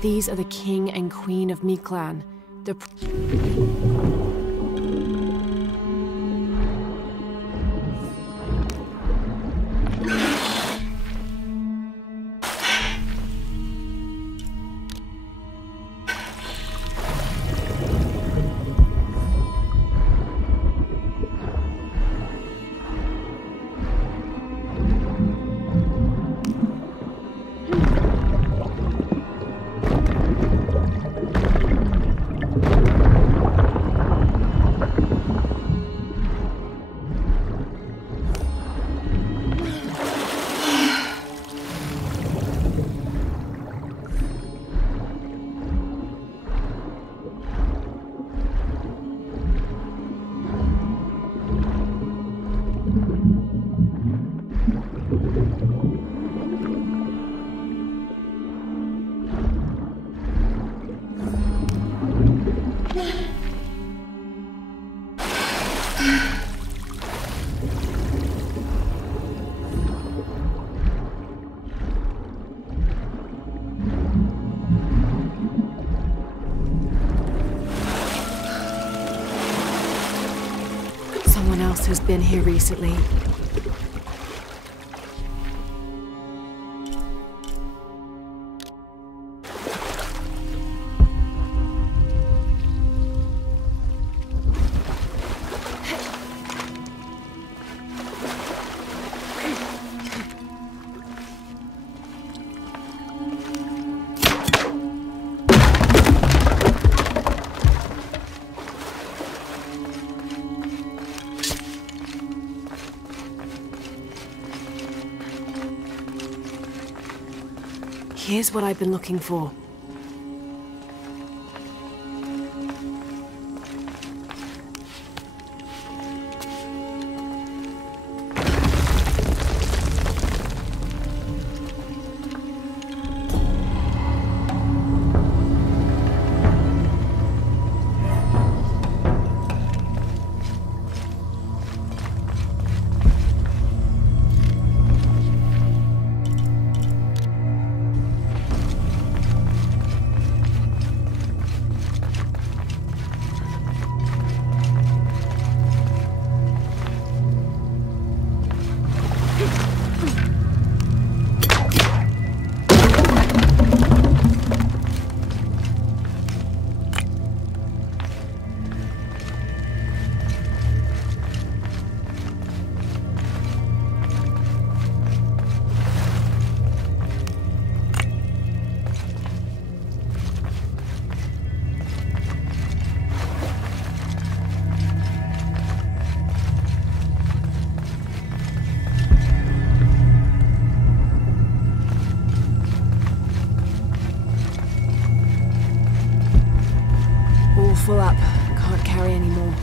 These are the king and queen of Miklan. Someone else who's been here recently. Here's what I've been looking for. full up. Can't carry any more.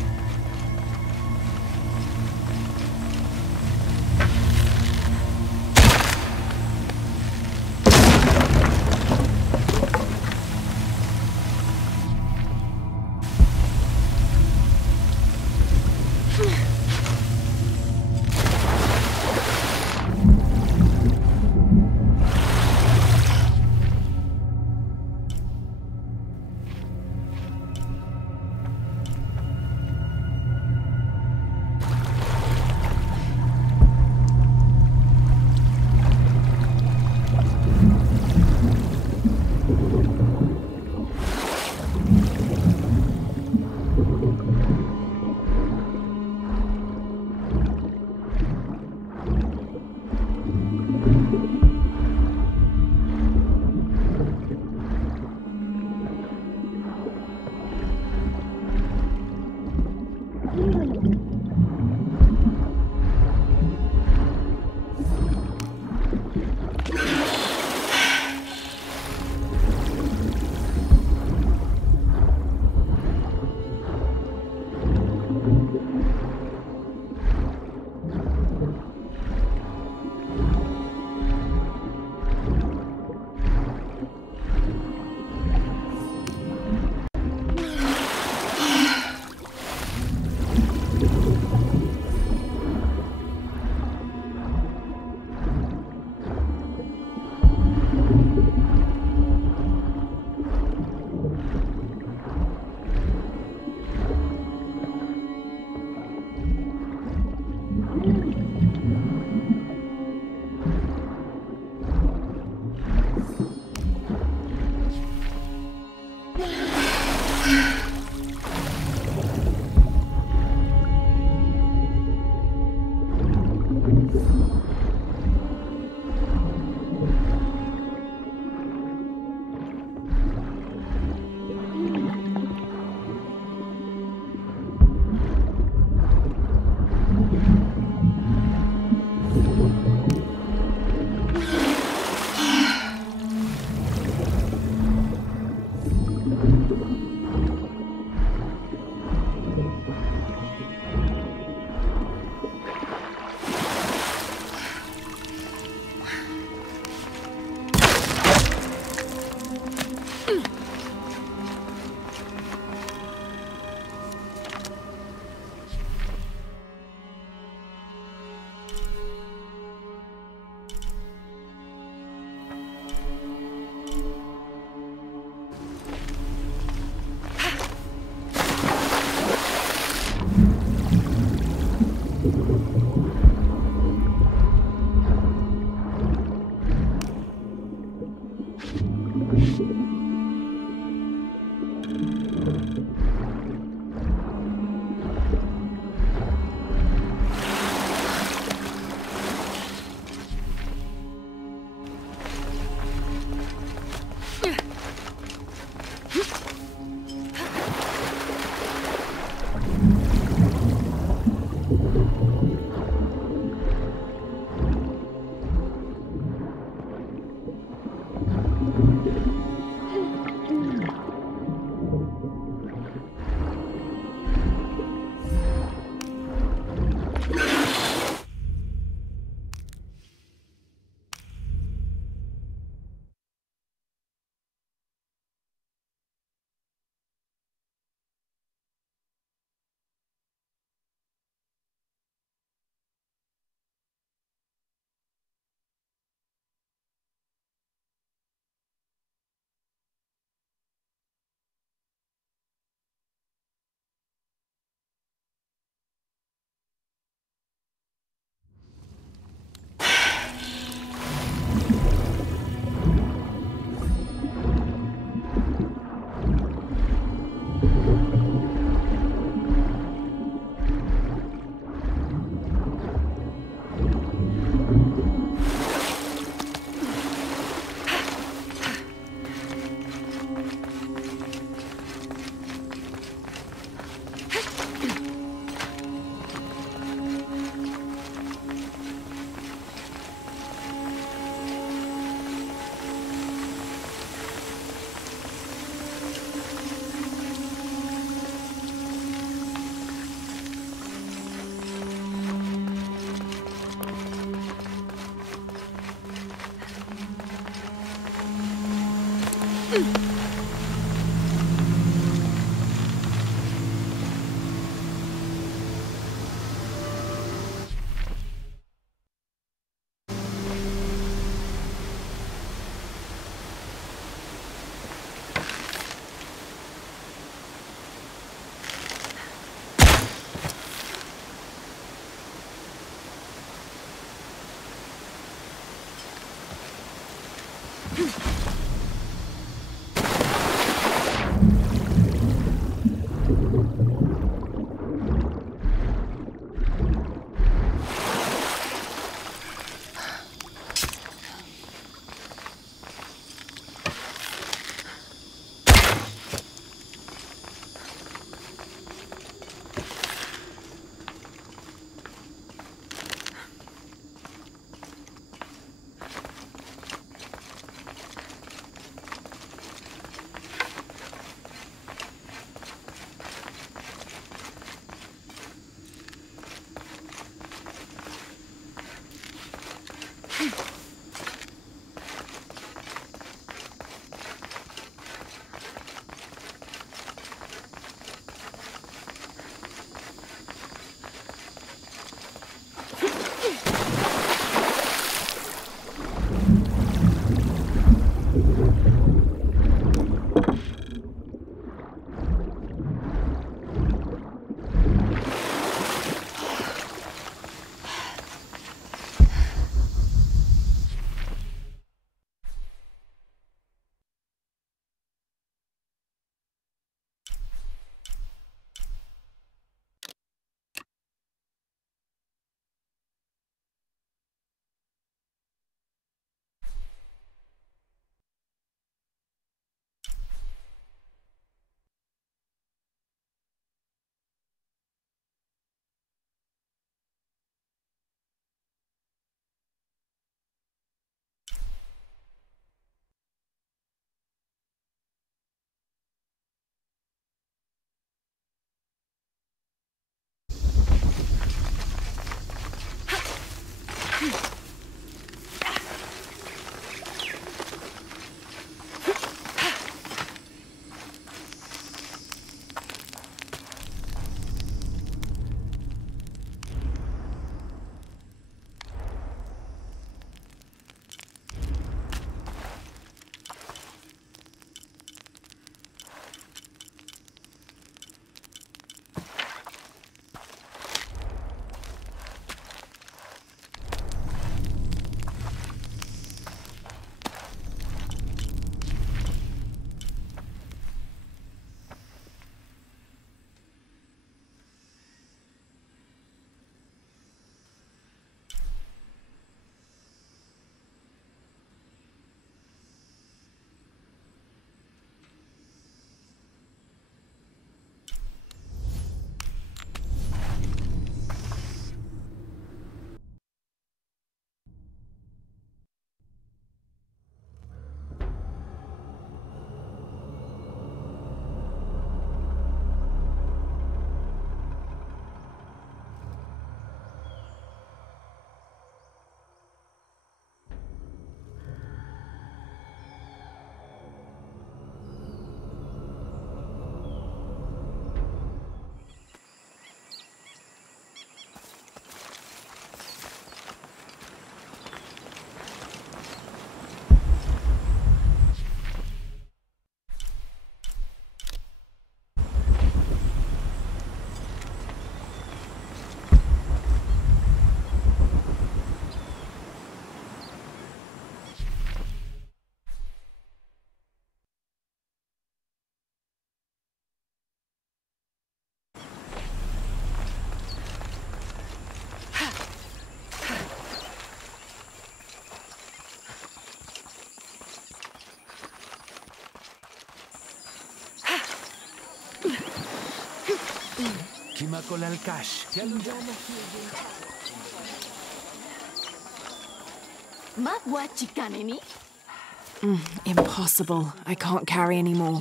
Impossible. I can't carry anymore.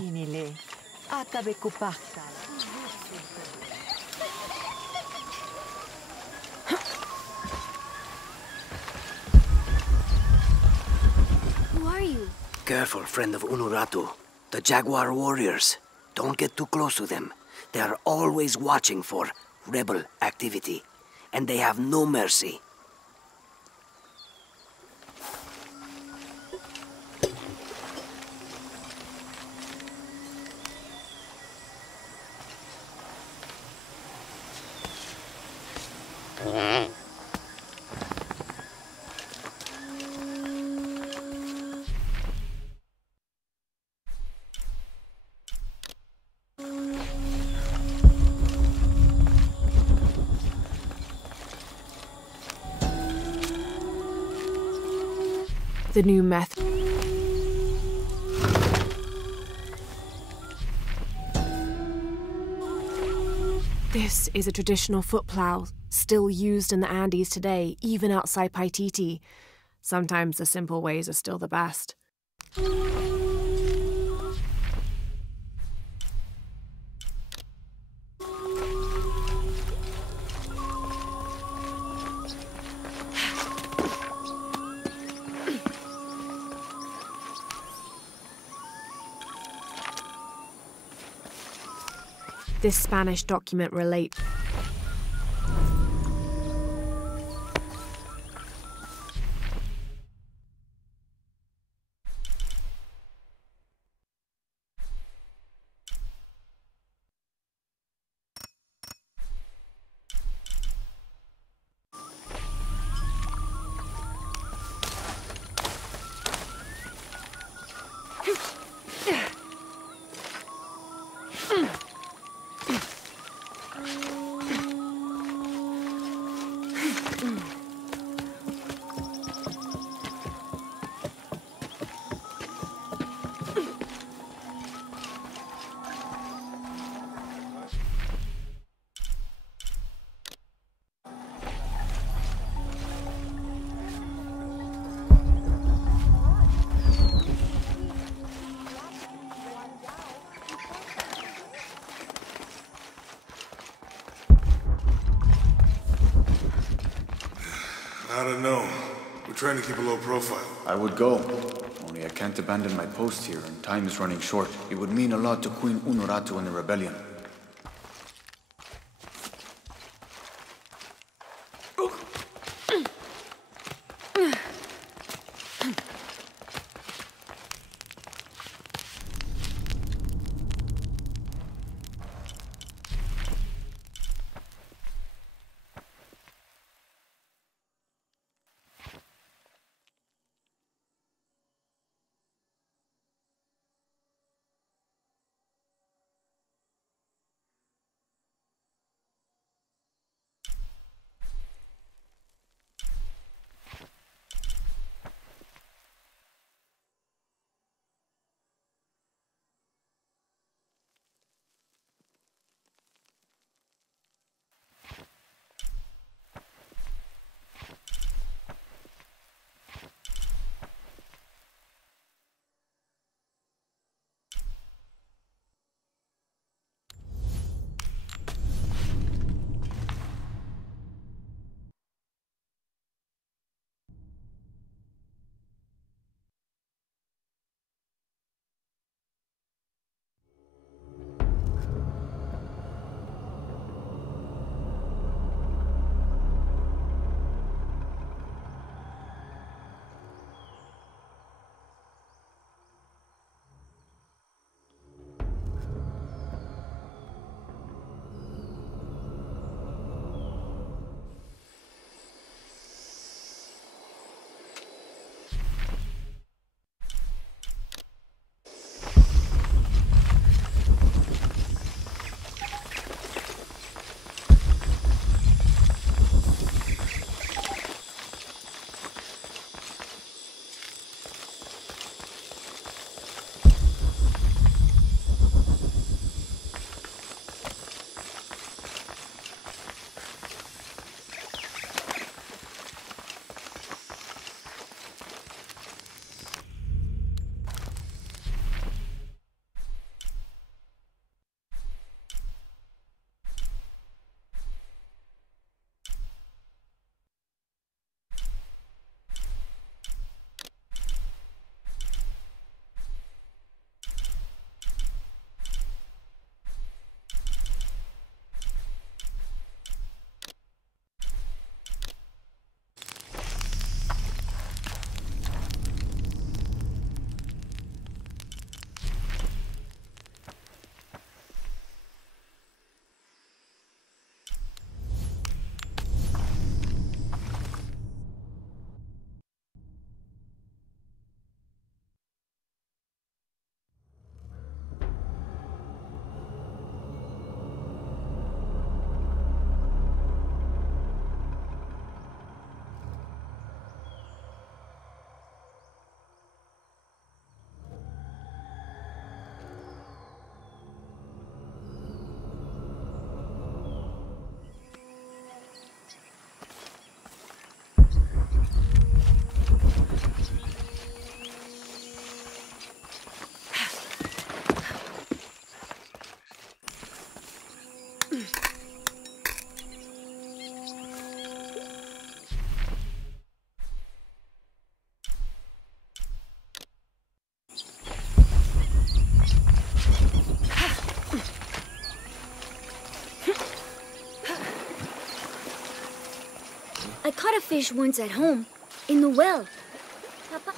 Who are you? Careful, friend of Unuratu. The Jaguar warriors. Don't get too close to them. They are always watching for rebel activity. And they have no mercy. The new method. This is a traditional foot plow, still used in the Andes today, even outside Paititi. Sometimes the simple ways are still the best. This Spanish document relates. I don't know. We're trying to keep a low profile. I would go. Only I can't abandon my post here, and time is running short. It would mean a lot to Queen Unuratu and the rebellion. I caught a fish once at home, in the well. Papa.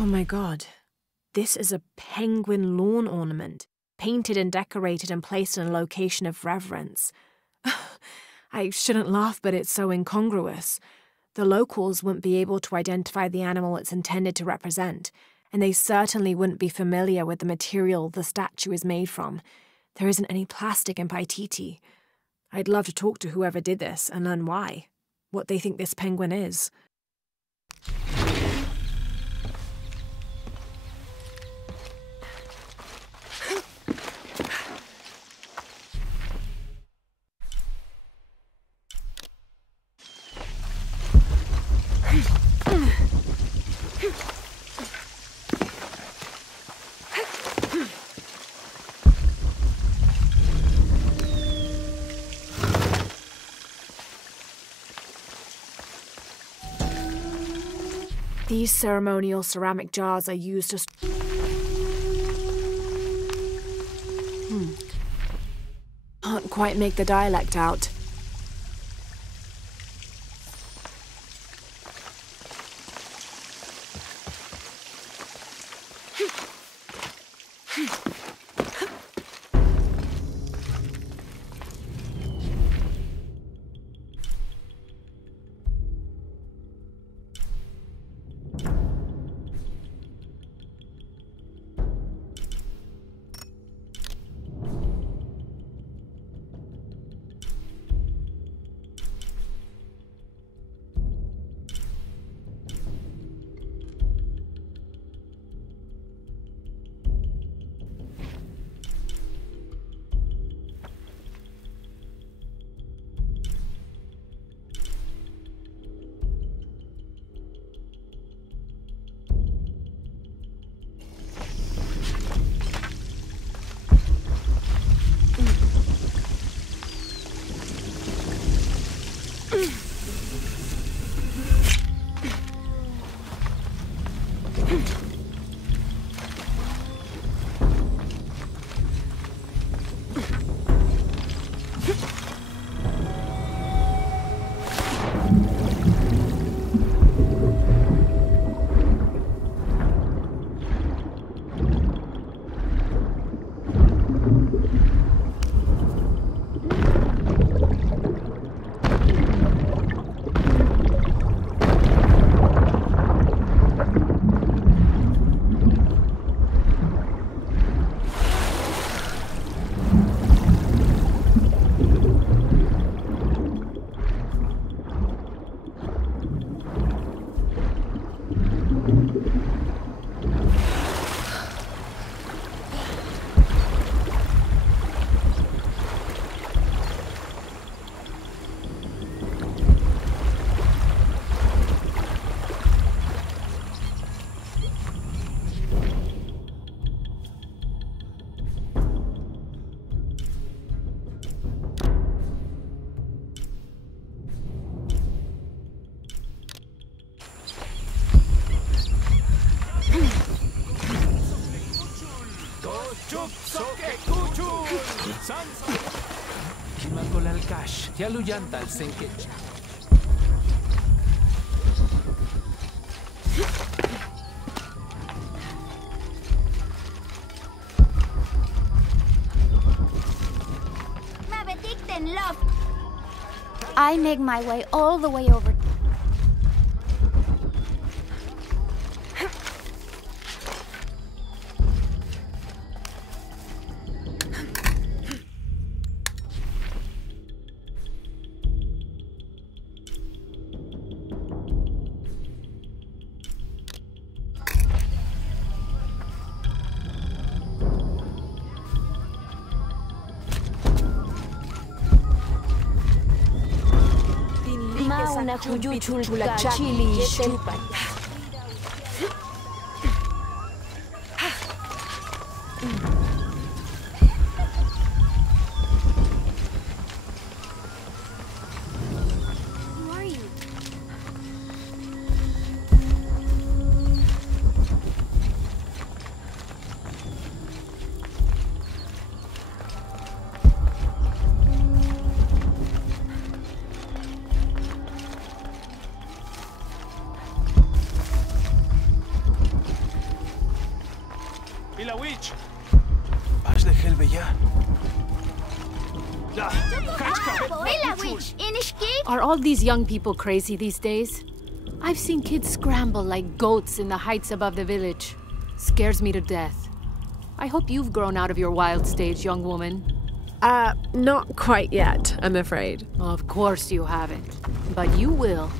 Oh my god. This is a penguin lawn ornament, painted and decorated and placed in a location of reverence. I shouldn't laugh, but it's so incongruous. The locals wouldn't be able to identify the animal it's intended to represent, and they certainly wouldn't be familiar with the material the statue is made from. There isn't any plastic in Paititi. I'd love to talk to whoever did this and learn why, what they think this penguin is. These ceremonial ceramic jars are used to... Can't quite make the dialect out. I make my way all the way over. Who are you? Are all these young people crazy these days? I've seen kids scramble like goats in the heights above the village. Scares me to death. I hope you've grown out of your wild stage, young woman. Not quite yet, I'm afraid. Of course you haven't. But you will.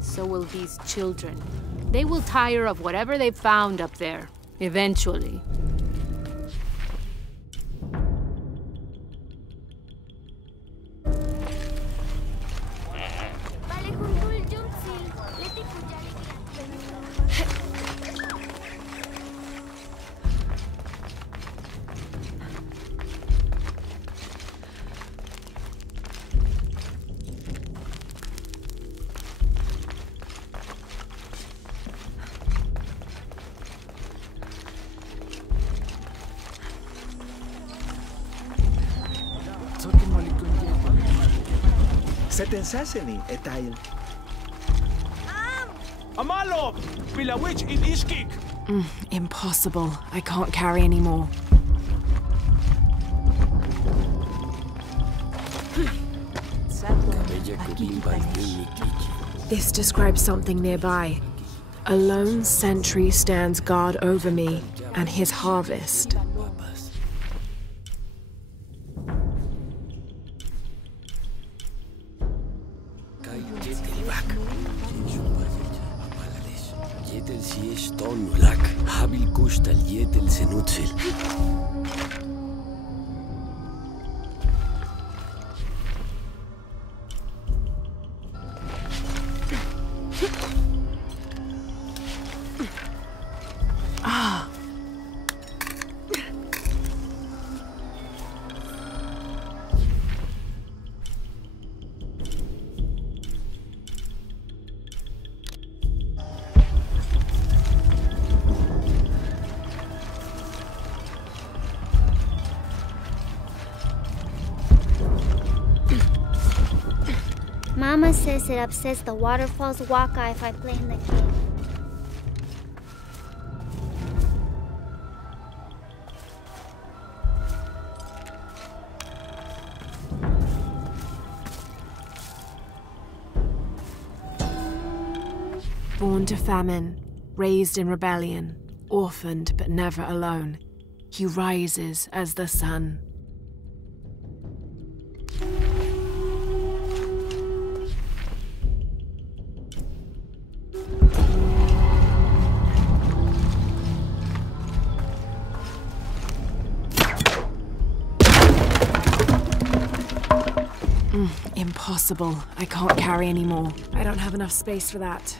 So will these children. They will tire of whatever they've found up there. Eventually. Setensaseni etail. Amalo! Pilawich in Ishkik! Impossible. I can't carry anymore. This describes something nearby. A lone sentry stands guard over me and his harvest. Mama says it upsets the waterfall's waka if I play in the cave. Born to famine, raised in rebellion, orphaned but never alone, he rises as the sun. Impossible. I can't carry anymore. I don't have enough space for that.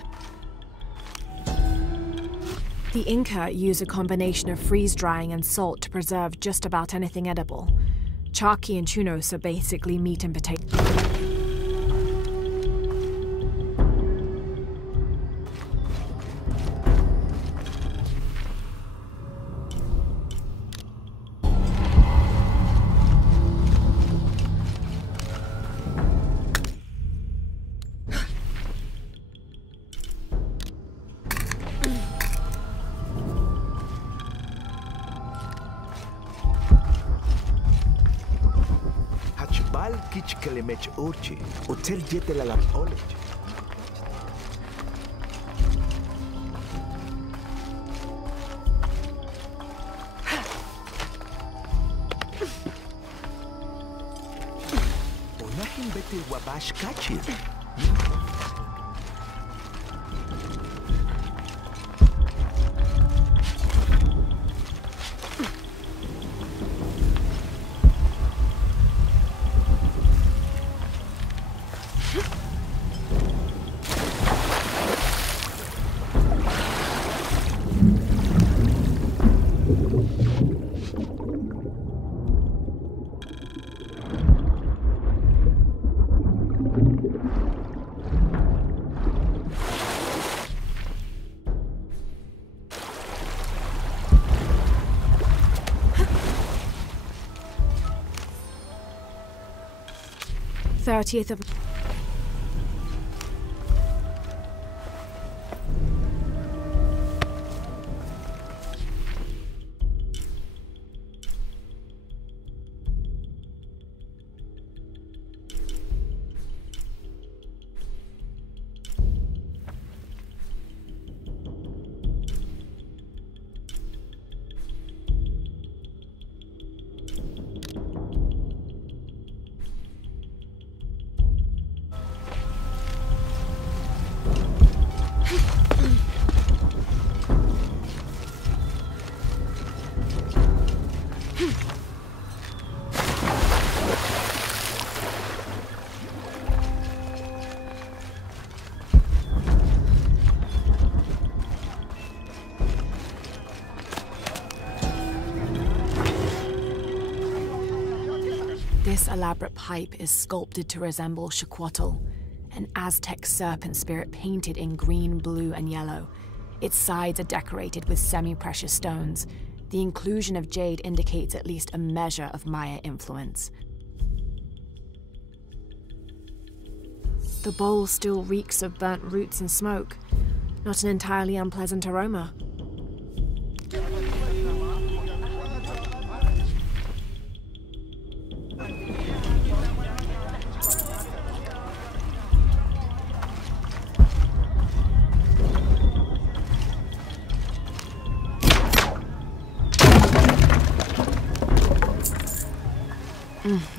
The Inca use a combination of freeze-drying and salt to preserve just about anything edible. Charqui and chunos are basically meat and potato. Kalimech Urchi, Hotel Jetelalam Oleg. Onahin Bete Wabash Kachir. Thirtieth of... This elaborate pipe is sculpted to resemble Xicuatl, an Aztec serpent spirit painted in green, blue, and yellow. Its sides are decorated with semi-precious stones. The inclusion of jade indicates at least a measure of Maya influence. The bowl still reeks of burnt roots and smoke. Not an entirely unpleasant aroma.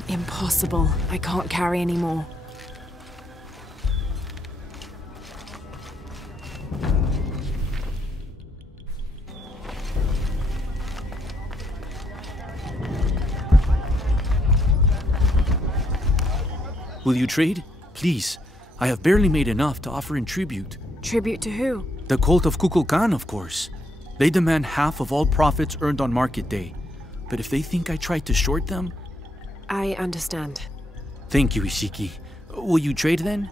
Impossible. I can't carry anymore. Will you trade? Please. I have barely made enough to offer in tribute. Tribute to who? The cult of Kukulkan, of course. They demand half of all profits earned on market day. But if they think I tried to short them... I understand. Thank you, Ishiki. Will you trade then?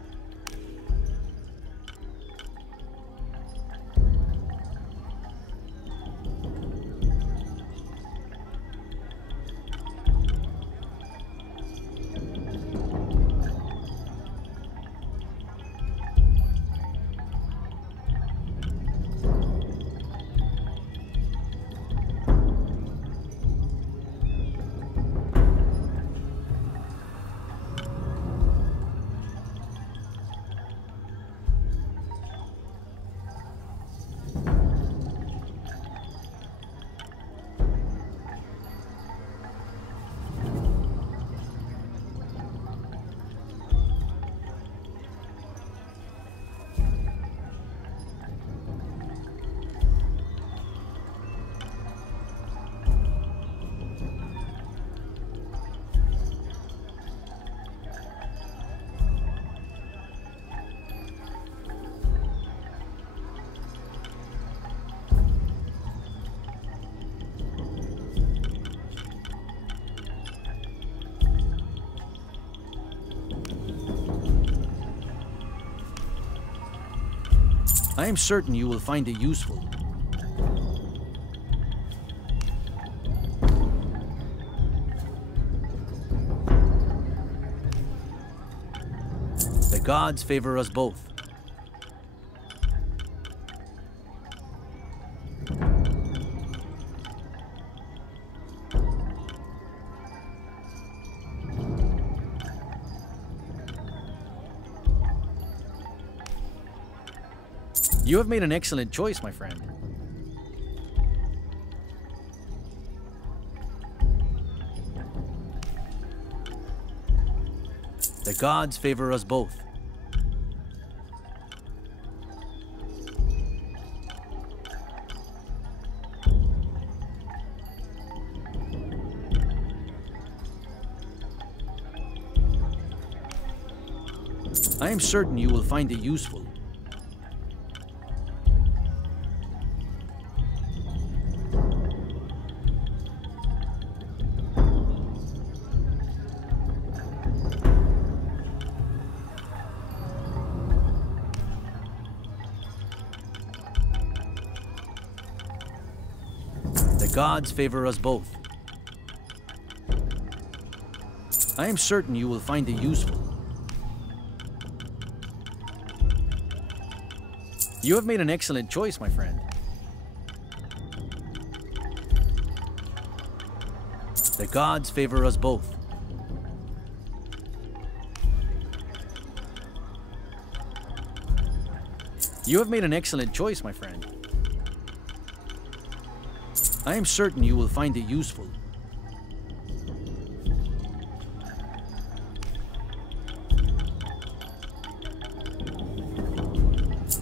I am certain you will find it useful. The gods favor us both. You have made an excellent choice, my friend. The gods favor us both. I am certain you will find it useful. The gods favor us both. I am certain you will find it useful. You have made an excellent choice, my friend. The gods favor us both. You have made an excellent choice, my friend. I am certain you will find it useful.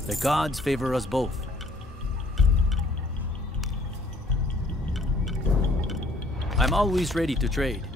The gods favor us both. I'm always ready to trade.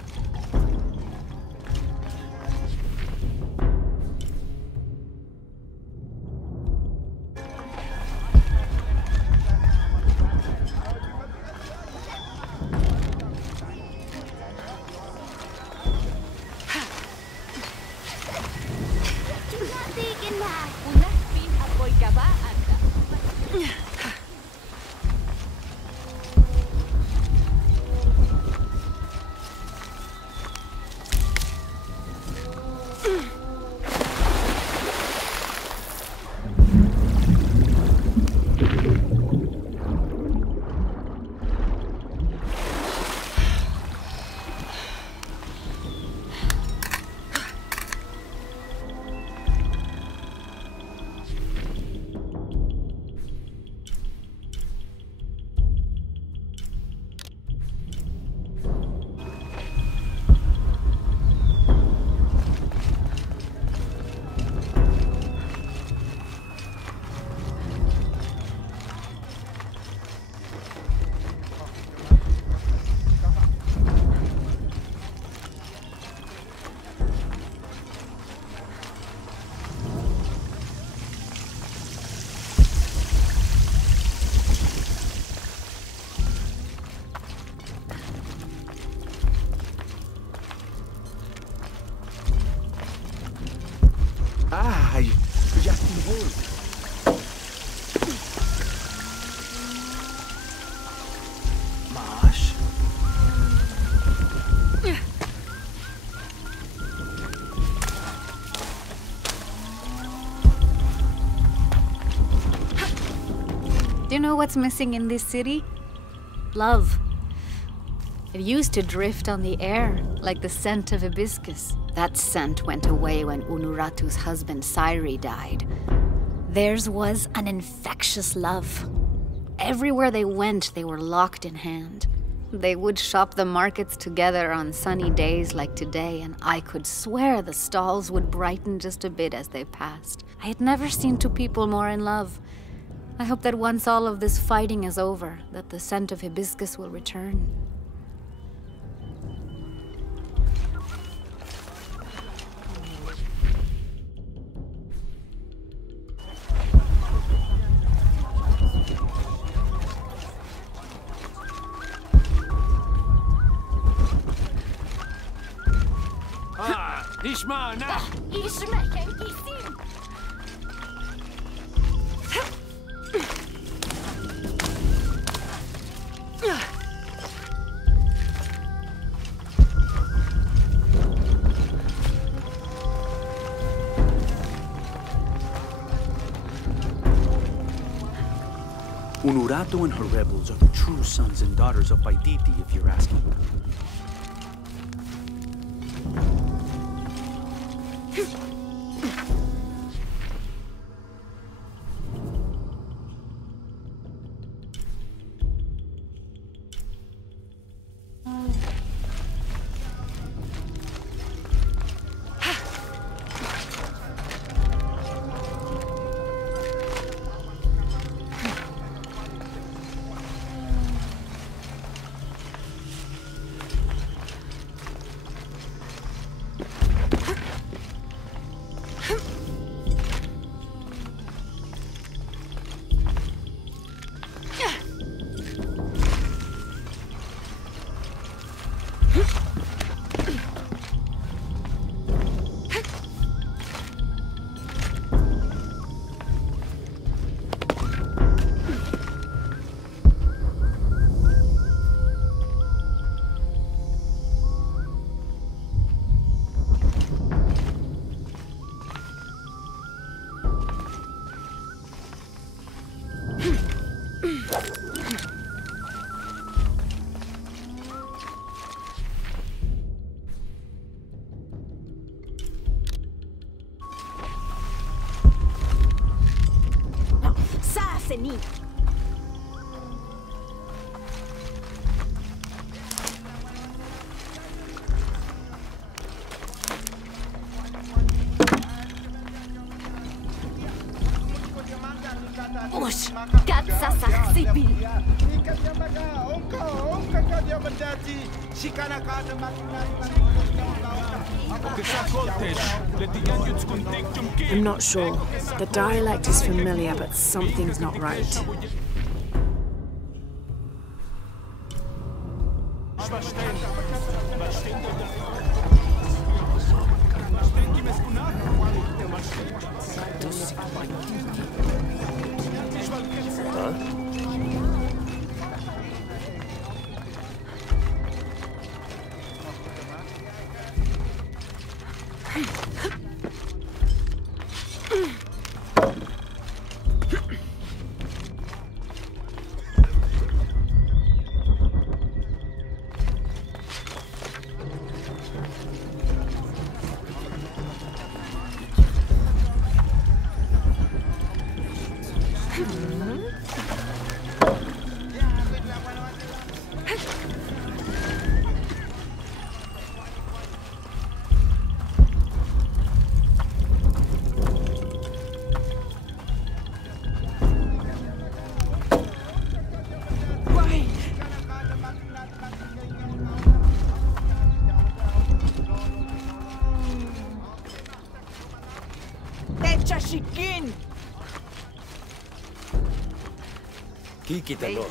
Ai, já vou. Mas... Do you know what's missing in this city? Love. It used to drift on the air, like the scent of hibiscus. That scent went away when Unuratu's husband Sairi died. Theirs was an infectious love. Everywhere they went, they were locked in hand. They would shop the markets together on sunny days like today, and I could swear the stalls would brighten just a bit as they passed. I had never seen two people more in love. I hope that once all of this fighting is over, that the scent of hibiscus will return. Unurato and her rebels are the true sons and daughters of Paititi, if you're asking. I'm not sure. The dialect is familiar, but something's not right. Quítalo.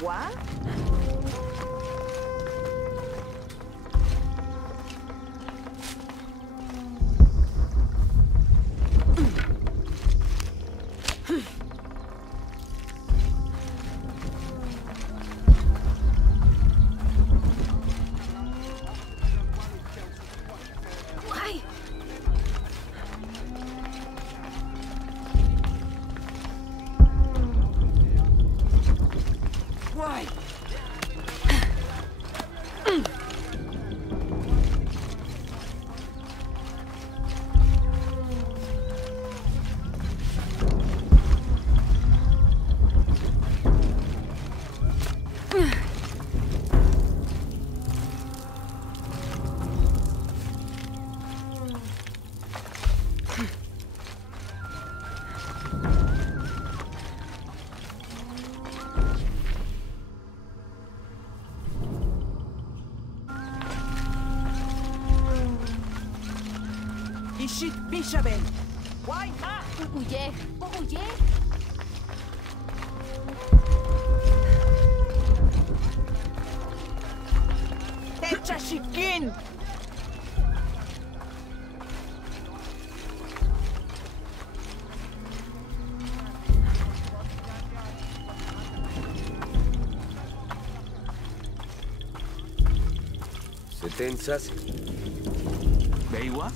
Bishabel. Why, ma? Uye. Uye. Techa shikin. Setensas. Beiwa?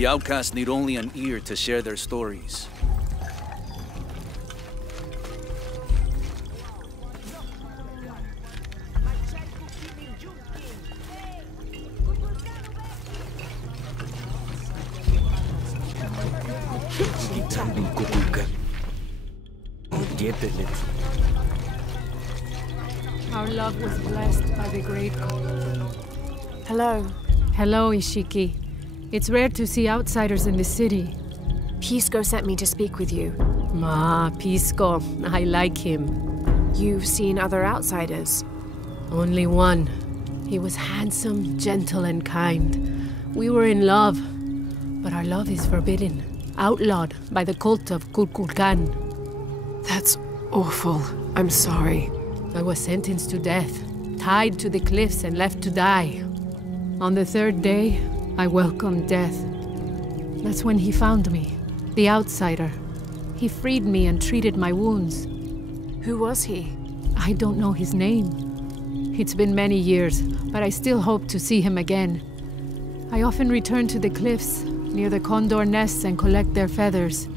The outcasts need only an ear to share their stories. Our love was blessed by the great... Hello. Hello, Ishiki. It's rare to see outsiders in the city. Pisco sent me to speak with you. Pisco. I like him. You've seen other outsiders? Only one. He was handsome, gentle, and kind. We were in love. But our love is forbidden. Outlawed by the cult of Kukulkan. That's awful. I'm sorry. I was sentenced to death. Tied to the cliffs and left to die. On the third day, I welcomed death. That's when he found me, the outsider. He freed me and treated my wounds. Who was he? I don't know his name. It's been many years, but I still hope to see him again. I often return to the cliffs, near the condor nests, and collect their feathers.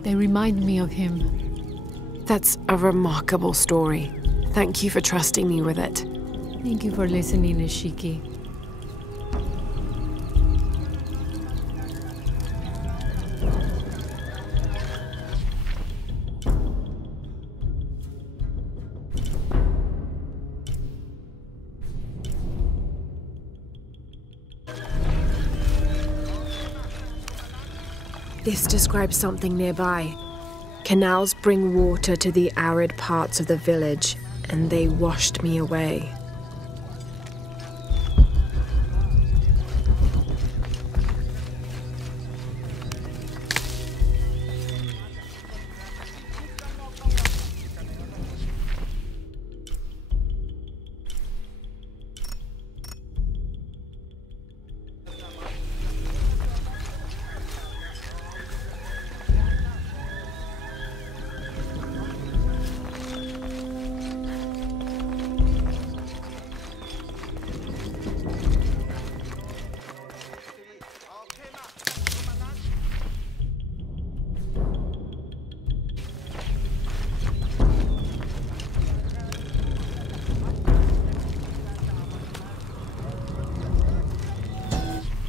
They remind me of him. That's a remarkable story. Thank you for trusting me with it. Thank you for listening, Ishiki. This describes something nearby. Canals bring water to the arid parts of the village, and they washed me away.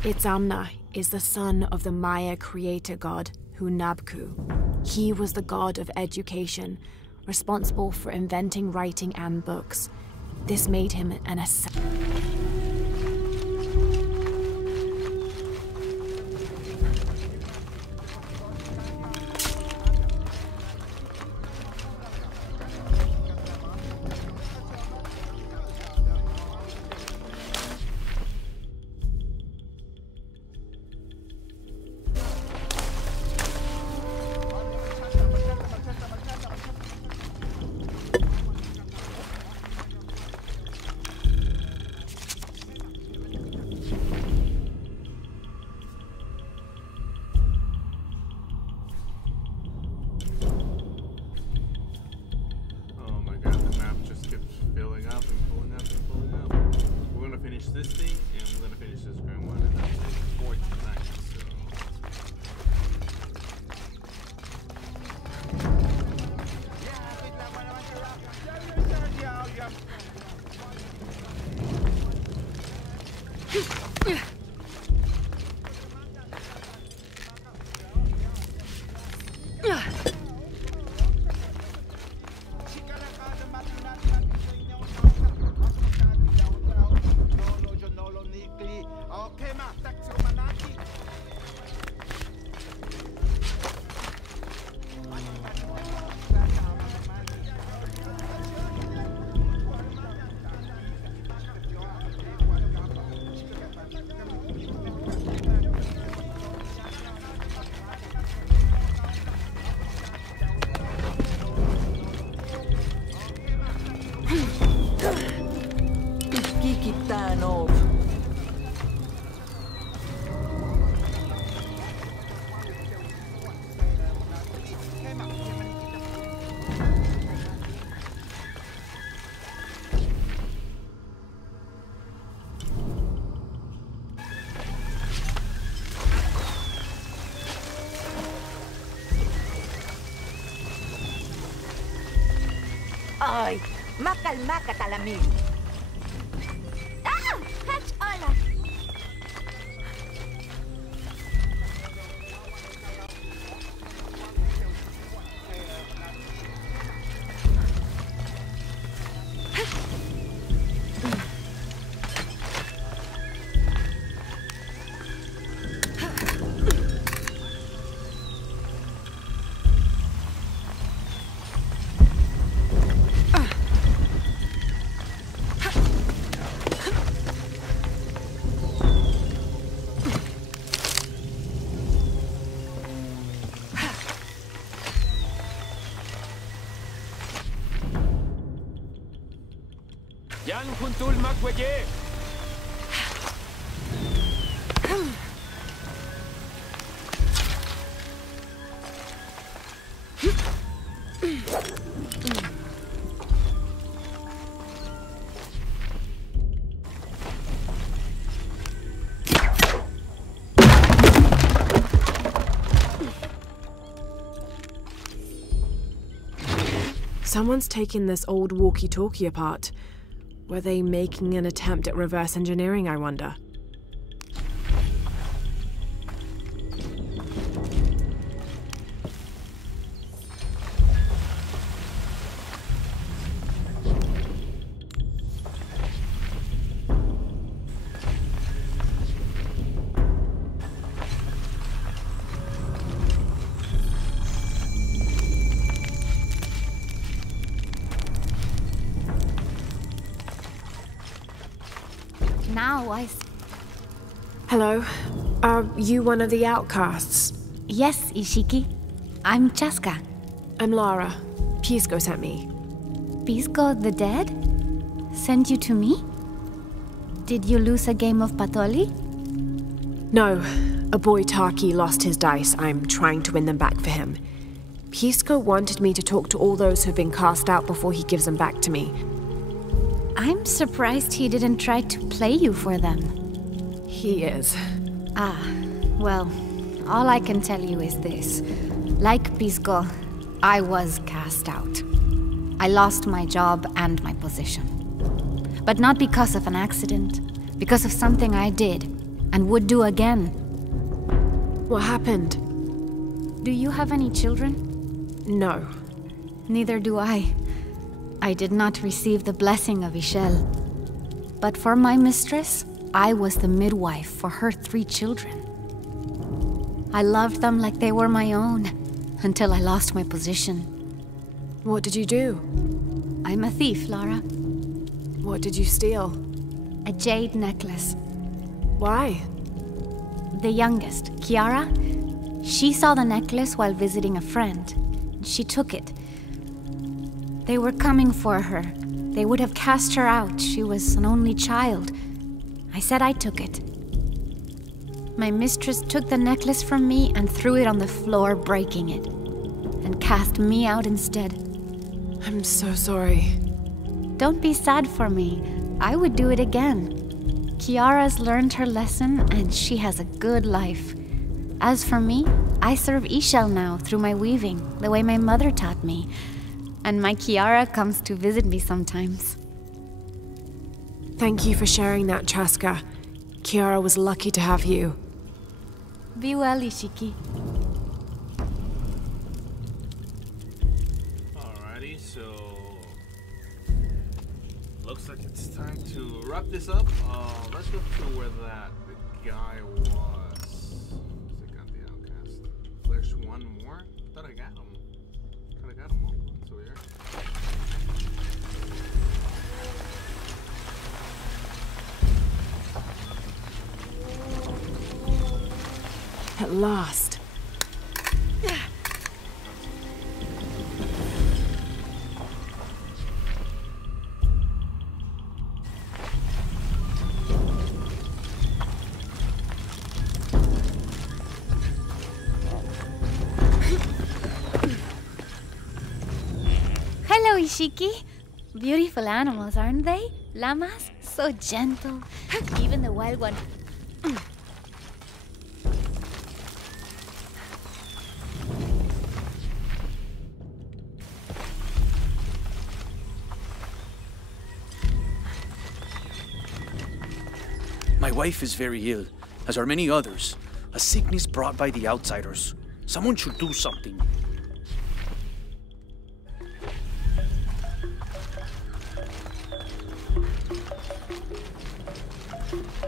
Itzamna is the son of the Maya creator god, Hunabku. He was the god of education, responsible for inventing writing and books. This made him an filling up and pulling up and pulling up. We're gonna finish this thing and we're gonna finish this grand one, and that's it for tonight. Ay, makalma ka talamin. Ah! Catch Ola! Yan kuntul magwege. Someone's taking this old walkie-talkie apart. Were they making an attempt at reverse engineering, I wonder? Now I... Hello. Are you one of the outcasts? Yes, Ishiki. I'm Chaska. I'm Lara. Pisco sent me. Pisco the dead? Sent you to me? Did you lose a game of Patoli? No. A boy Taki lost his dice. I'm trying to win them back for him. Pisco wanted me to talk to all those who've been cast out before he gives them back to me. I'm surprised he didn't try to play you for them. He is. Ah, well, all I can tell you is this. Like Pisco, I was cast out. I lost my job and my position. But not because of an accident, because of something I did and would do again. What happened? Do you have any children? No. Neither do I. I did not receive the blessing of Ishel. But for my mistress, I was the midwife for her 3 children. I loved them like they were my own, until I lost my position. What did you do? I'm a thief, Lara. What did you steal? A jade necklace. Why? The youngest, Kiara, she saw the necklace while visiting a friend. She took it. They were coming for her. They would have cast her out. She was an only child. I said I took it. My mistress took the necklace from me and threw it on the floor, breaking it. And cast me out instead. I'm so sorry. Don't be sad for me. I would do it again. Kiara's learned her lesson and she has a good life. As for me, I serve Ishel now through my weaving, the way my mother taught me. And my Kiara comes to visit me sometimes. Thank you for sharing that, Chaska. Kiara was lucky to have you. Be well, Ishiki. Alrighty, so looks like it's time to wrap this up. Let's go to where the guy was. Take out the outcast. There's one more. Thought I got him. Thought I got him all. It's over here. At last. Hello, Ishiki. Beautiful animals, aren't they? Llamas? So gentle. Even the wild one. My wife is very ill, as are many others. A sickness brought by the outsiders. Someone should do something.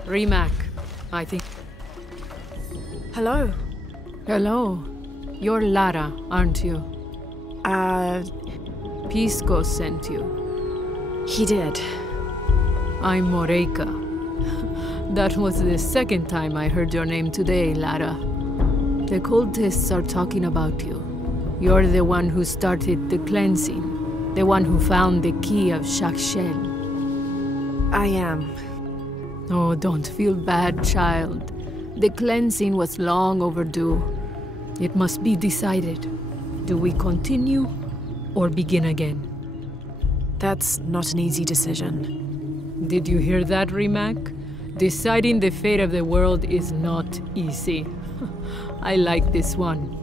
Rimac, I think. Hello. Hello. You're Lara, aren't you? Pisco sent you. He did. I'm Moreika. That was the second time I heard your name today, Lara. The cultists are talking about you. You're the one who started the cleansing. The one who found the key of Shakshel. I am. Oh, don't feel bad, child. The cleansing was long overdue. It must be decided. Do we continue or begin again? That's not an easy decision. Did you hear that, Rimac? Deciding the fate of the world is not easy. I like this one.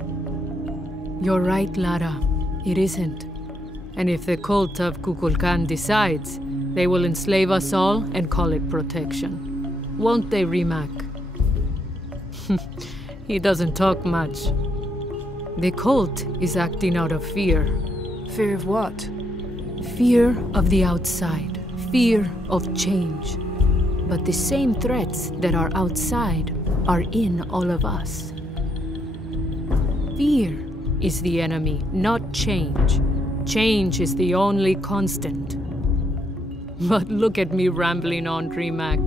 You're right, Lara. It isn't. And if the cult of Kukulkan decides, they will enslave us all and call it protection. Won't they, Rimac? He doesn't talk much. The cult is acting out of fear. Fear of what? Fear of the outside. Fear of change. But the same threats that are outside are in all of us. Fear is the enemy, not change. Change is the only constant. But look at me rambling on, Rimac.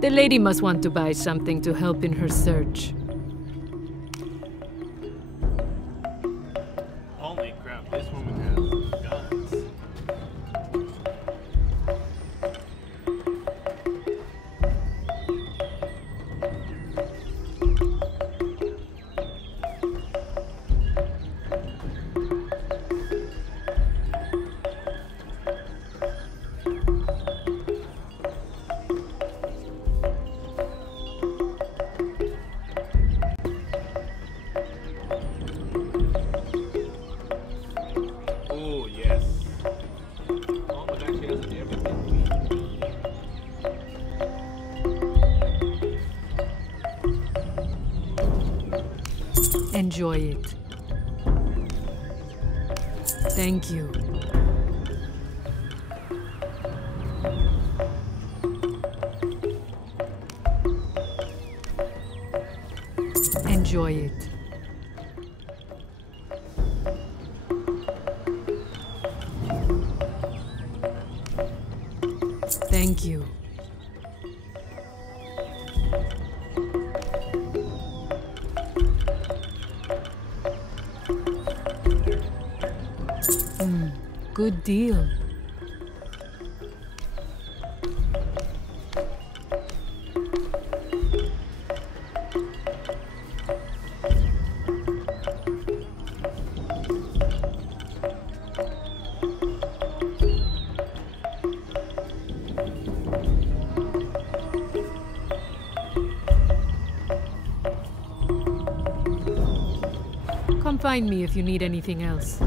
The lady must want to buy something to help in her search. Holy crap, this woman has guns. Enjoy it. Thank you. Enjoy it. Thank you. Good deal. find me if you need anything else.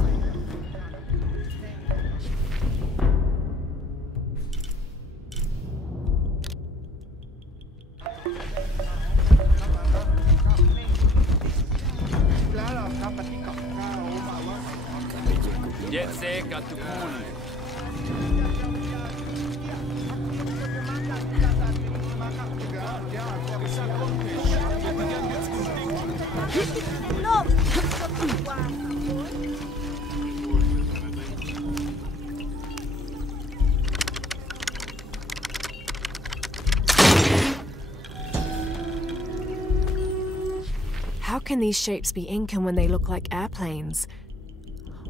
How can these shapes be Incan when they look like airplanes?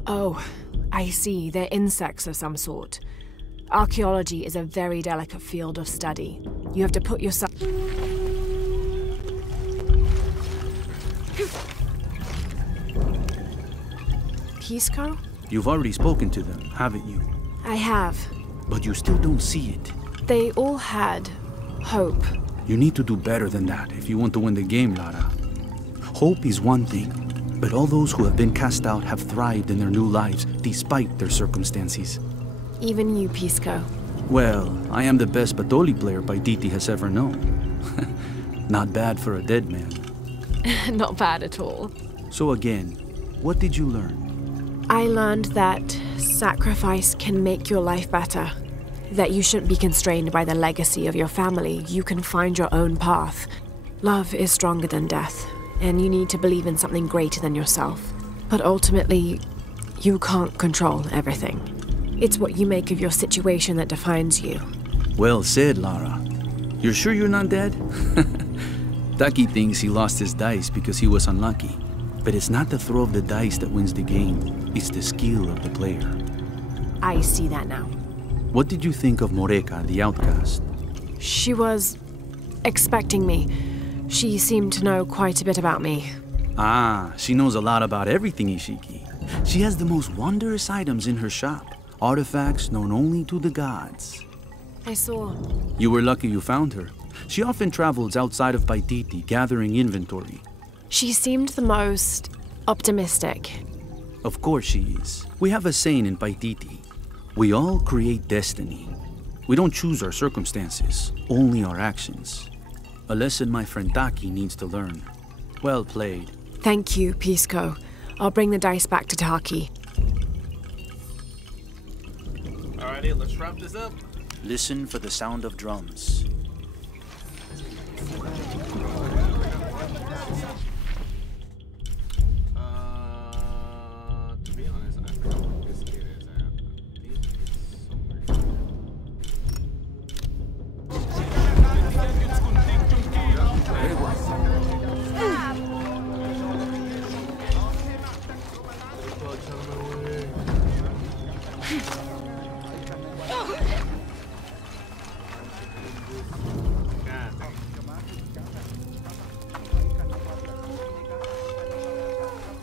Oh, I see. They're insects of some sort. Archaeology is a very delicate field of study. You have to put yourself... Pisco? You've already spoken to them, haven't you? I have. But you still don't see it. They all had hope. You need to do better than that if you want to win the game, Lara. Hope is one thing, but all those who have been cast out have thrived in their new lives despite their circumstances. Even you, Pisco. Well, I am the best Batoli player Paititi has ever known. Not bad for a dead man. Not bad at all. So again, what did you learn? I learned that sacrifice can make your life better. That you shouldn't be constrained by the legacy of your family. You can find your own path. Love is stronger than death, and you need to believe in something greater than yourself. But ultimately, you can't control everything. It's what you make of your situation that defines you. Well said, Lara. You're sure you're not dead? Taki thinks he lost his dice because he was unlucky. But it's not the throw of the dice that wins the game. It's the skill of the player. I see that now. What did you think of Moreka, the outcast? She was expecting me. She seemed to know quite a bit about me. Ah, she knows a lot about everything, Ishiki. She has the most wondrous items in her shop. Artifacts known only to the gods. I saw. You were lucky you found her. She often travels outside of Paititi, gathering inventory. She seemed the most optimistic. Of course she is. We have a saying in Paititi. We all create destiny. We don't choose our circumstances, only our actions. A lesson my friend Taki needs to learn. Well played. Thank you, Pisco. I'll bring the dice back to Taki. Alrighty, let's wrap this up. Listen for the sound of drums. To be honest, I forgot what this kid is at. I think it's somewhere.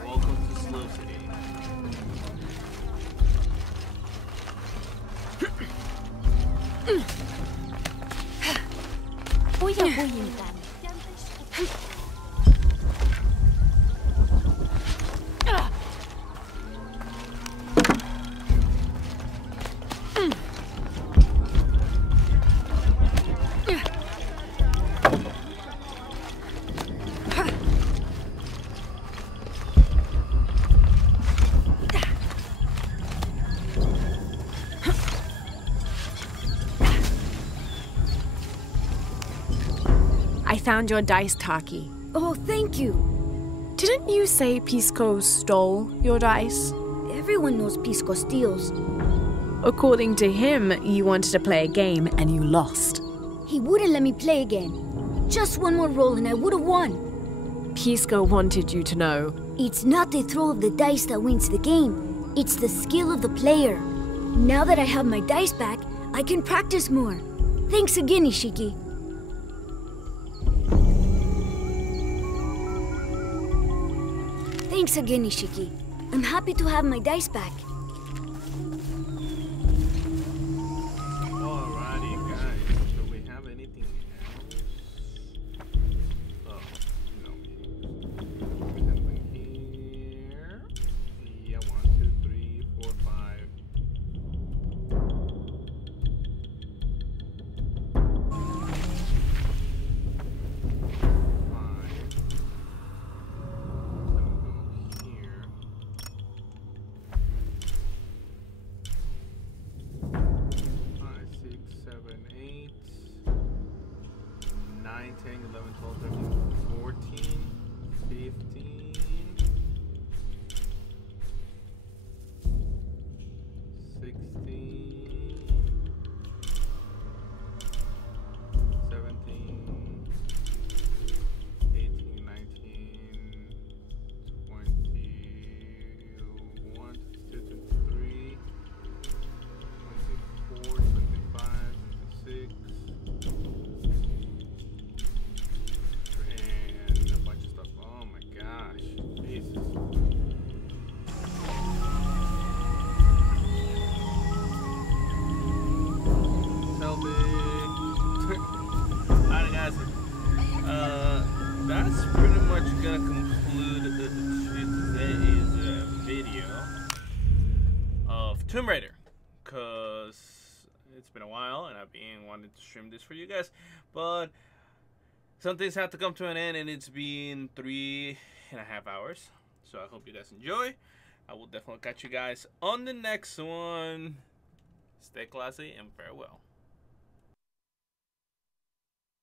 Welcome to Slow City. I found your dice, Taki. Oh, thank you. Didn't you say Pisco stole your dice? Everyone knows Pisco steals. According to him, you wanted to play a game and you lost. He wouldn't let me play again. Just one more roll and I would have won. Pisco wanted you to know. It's not the throw of the dice that wins the game. It's the skill of the player. Now that I have my dice back, I can practice more. Thanks again, Ishiki. Thanks again, Ishiki. I'm happy to have my dice back. Alrighty, guys. Do we have anything else? Oh, no. We have one here. 9, 10, 11, 12, 13, 14, 15, 16, 17, 18, 19, 21, 22, 23, 24, 25, 26, and a bunch of stuff. Oh my gosh. Jesus. Alright guys, that's pretty much gonna conclude today's video of Tomb Raider, cause it's been a while and I've been wanting to stream this for you guys, but some things have to come to an end and it's been 3.5 hours, so I hope you guys enjoy. I will definitely catch you guys on the next one. Stay classy and farewell.